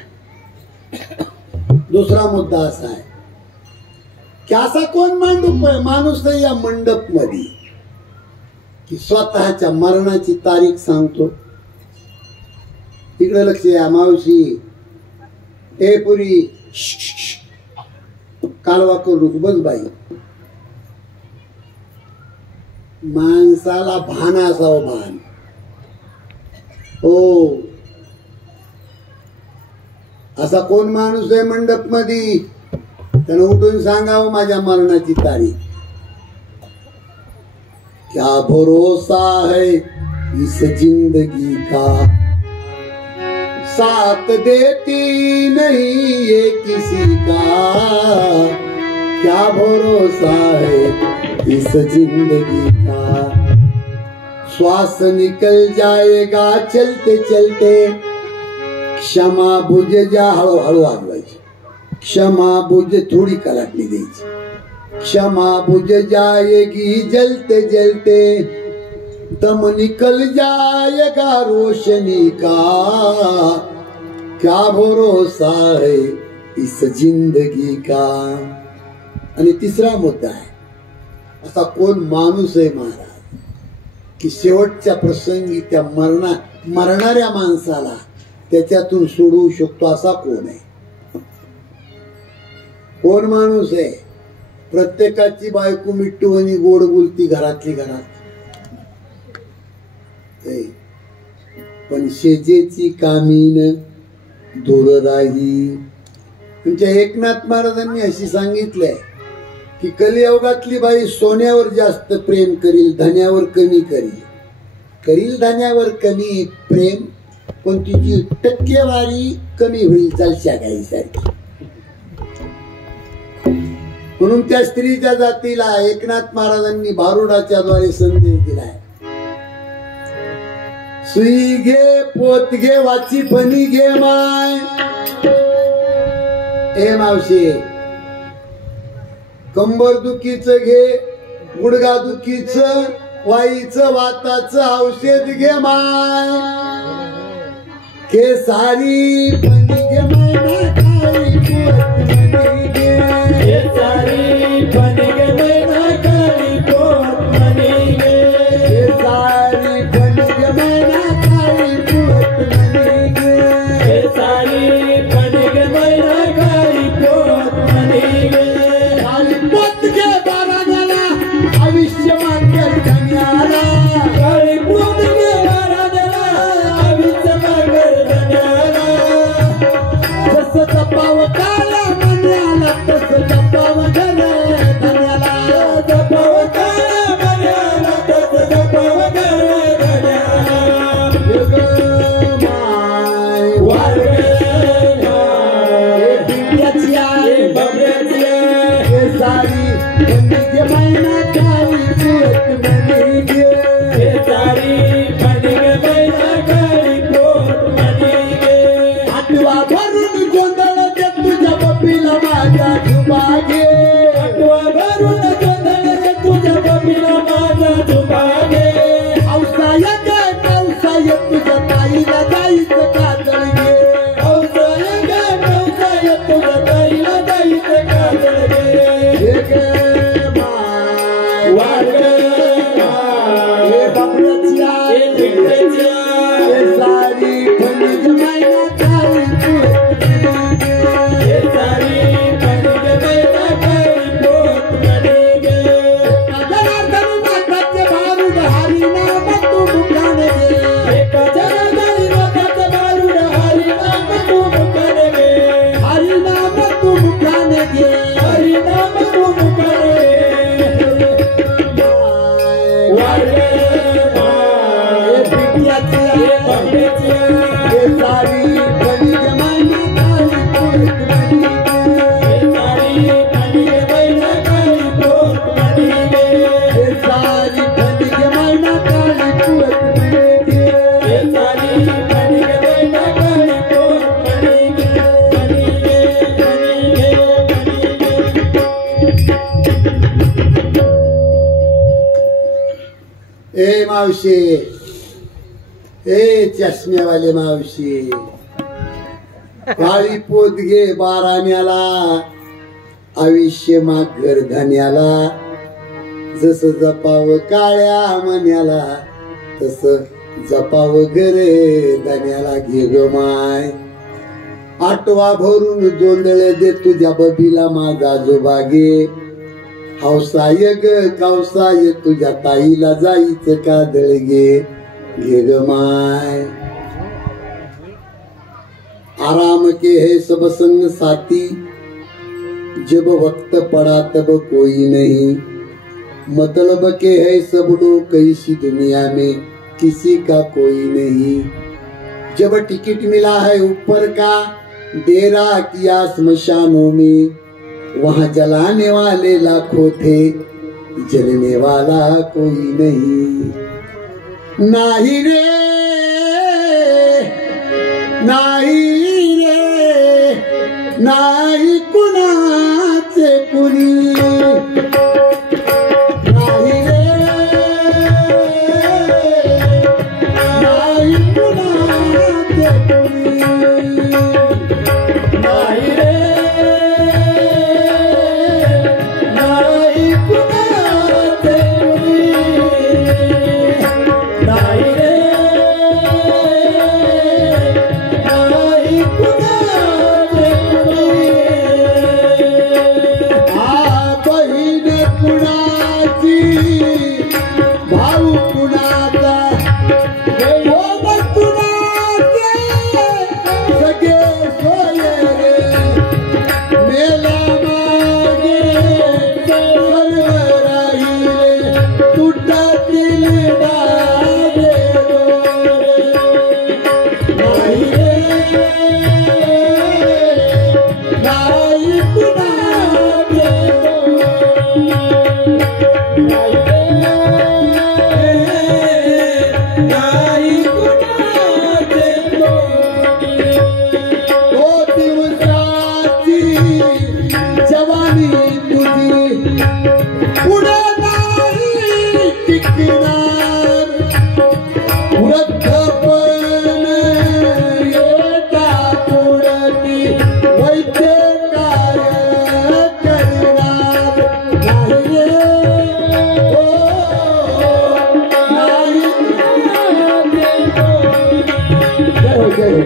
दुसरा मुद्दा असा आहे की असा कोण माणूस नाही या मंडप मध्ये की स्वतःच्या मरणाची तारीख सांगतो. इकडे लक्ष या मावशी, ए पुरी, कालवा करू नको, बस बाई. माणसाला भान असावं, भान. हो, असा कोण माणूस आहे मंडप मध्ये त्यानं उठून सांगावं माझ्या मरणाची तारीख. क्या भरोसा है इस जिंदगी का, साथ देती नहीं ये किसी का. क्या भरोसा है इस जिंदगी का, श्वास निकल जाएगा चलते चलते. क्षमा बुझ जा, हळूहळू वाजवायची. क्षमा बुझ, थोडी कलाटणी द्यायची. क्षमा बुझ जाएगी जलते जलते, दम निकल जाएगा रोशनी का. क्या भरोसा है इस जिंदगी का. आणि तिसरा मुद्दा आहे, असा कोण माणूस आहे महाराज की शेवटच्या प्रसंगी त्या मरणाऱ्या माणसाला त्याच्यातून सोडवू शकतो. असा कोण आहे? कोण माणूस आहे? प्रत्येकाची बायको मिट्टू आणि गोड बोलती घरातली घरात, पण शेजेची कामीन दूर राही. तुमच्या एकनाथ महाराजांनी अशी सांगितलंय की कलियुगातली बाई सोन्यावर जास्त प्रेम करील, धन्यावर कमी करील धन्यावर कमी प्रेम, पण तिची टक्केवारी कमी होईल जलशा गाईसारखी. म्हणून त्या स्त्रीच्या जातीला एकनाथ महाराजांनी भारुडाच्या द्वारे संदेश दिलाय. सुई घे, पोत घे, वाची फणी घे माय. ए मावशी, कंबर दुखीचं घे, गुडगा दुखीचं, वाईचं वाताचं औषध घे माय. केसारी फणी घे माय ना काळी पोत मणी घे. केसारी फणी घे माय ना काळी पोत मणी घे. केसारी फणी घे माय ना काळी पोत मणी घे. केसारी फणी घे माय ना काळी पोत मणी घे. काळी पोत घे बाराण्याला, आयुष्यमान कर धन्याला. काळी पोत घे बाराण्याला, आयुष्यमान कर धन्याला. जसं जपावं काळ्या मन्याला, तसं जपावं धन्याला. जपावं काळ्या मन्याला, तसं जपावं धन्याला. माय वारगे बिंद्याची आहे, बबड्याची आहे. सारी फणी महिना काळी पोत मणी घे. सारी फणी महिना काळी पोत मणी घे. आठवा भरून गोंधळ दे तुझ्या बबीला माझा झुबा घे. आठवा भरून गोंधळ दे तुझ्या बबीला माझा झुबा घे. औसाया काय पावसाया तुझ्या ताईला जायचं काजळ घे. औसाया काय पावसाया तुझ्या ताईला जायचं काजळ घे. हे गे माय वारगे हे बापड्याची आहे, बिंड्याची आहे. हे सारी फणी महिना काळी पोत मणी घे. हे सारी फणी महिना काळी पोत मणी घे. जनार्दन नाथाचे भारुड हरिनाम तू मुखाने घे. जनार्दन नाथाचे भारुड हरिनाम तू मुखाने घे. हरिनाम तू मुखाने घे. हरिनाम तू मुखाने घे. वारगे हे बिंद्याची आहे, बबड्याची आहे. हे सारी फणी महिना काळी पोत मणी घे. हे सारी फणी महिना काळी पोत मणी घे. हे सारी फणी महिना काळी पोत मणी घे. हे सारी फणी महिना काळी पोत मणी घे. मणी घे, मणी घे. ए मावशी, ए चष्म्यावाले मावशी, काळी पोत घे बाराण्याला, आयुष्य मागर धन्याला, जस जपाव काळ्या मन्याला तस जपाव गरे धन्याला. घे ग माय आटवा भरून जोंधळ दे तुझ्या बबीला माझा आजोबा गे. हौसाय ग कावसाय तुझ्या ताईला जाईच कादळ गे. घे ग माय आराम के है सब संग साथी, जब वक्त पड़ा तब कोई नहीं, मतलब के है सब लोग इसी दुनिया में किसी का कोई नहीं. जब टिकट मिला है ऊपर का, डेरा किया स्मशानों में, वहां जलाने वाले लाखों थे, जलने वाला कोई नहीं. नाही रे नाही रे नाही कुणाचे कुणी, नाही रे नाही कुणाचे कुणी, नाही रे नाही कुणाचे कुणी, नाही रे नाही कुणाचे कुणी. आ बहीण कुणाची, भाऊ कुणाचा, ओम कुणाचे, सगळे सोय रे, मेला मागे सर्व राहिले, तुटातील डागे डोळे. नाही रे नाही कुणाचे नाही कुणाचे ओ दिवसाची जवानी तुझी पुढे नाही टिकणार, वृद्धपण येता पुढती वैद्य कार्य करणार. नाही रे ओ नाही. जय हो, जय हो.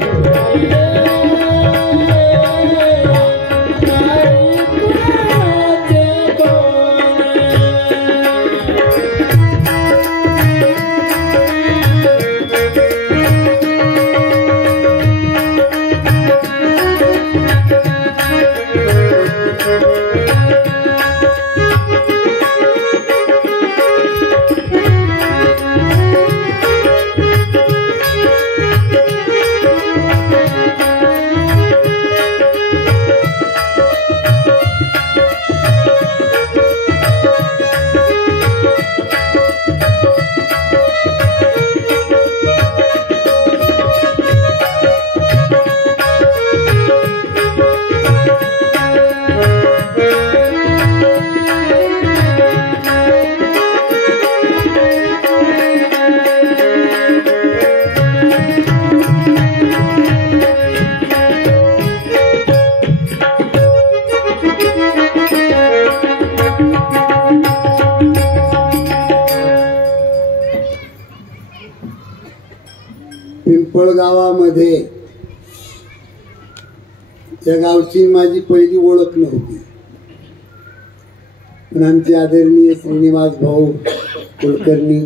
पिंपळगावामध्ये त्या गावची माझी पहिली ओळख नव्हती, पण आमचे आदरणीय श्रीनिवास भाऊ कुलकर्णी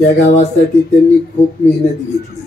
या गावासाठी त्यांनी खूप मेहनत घेतली.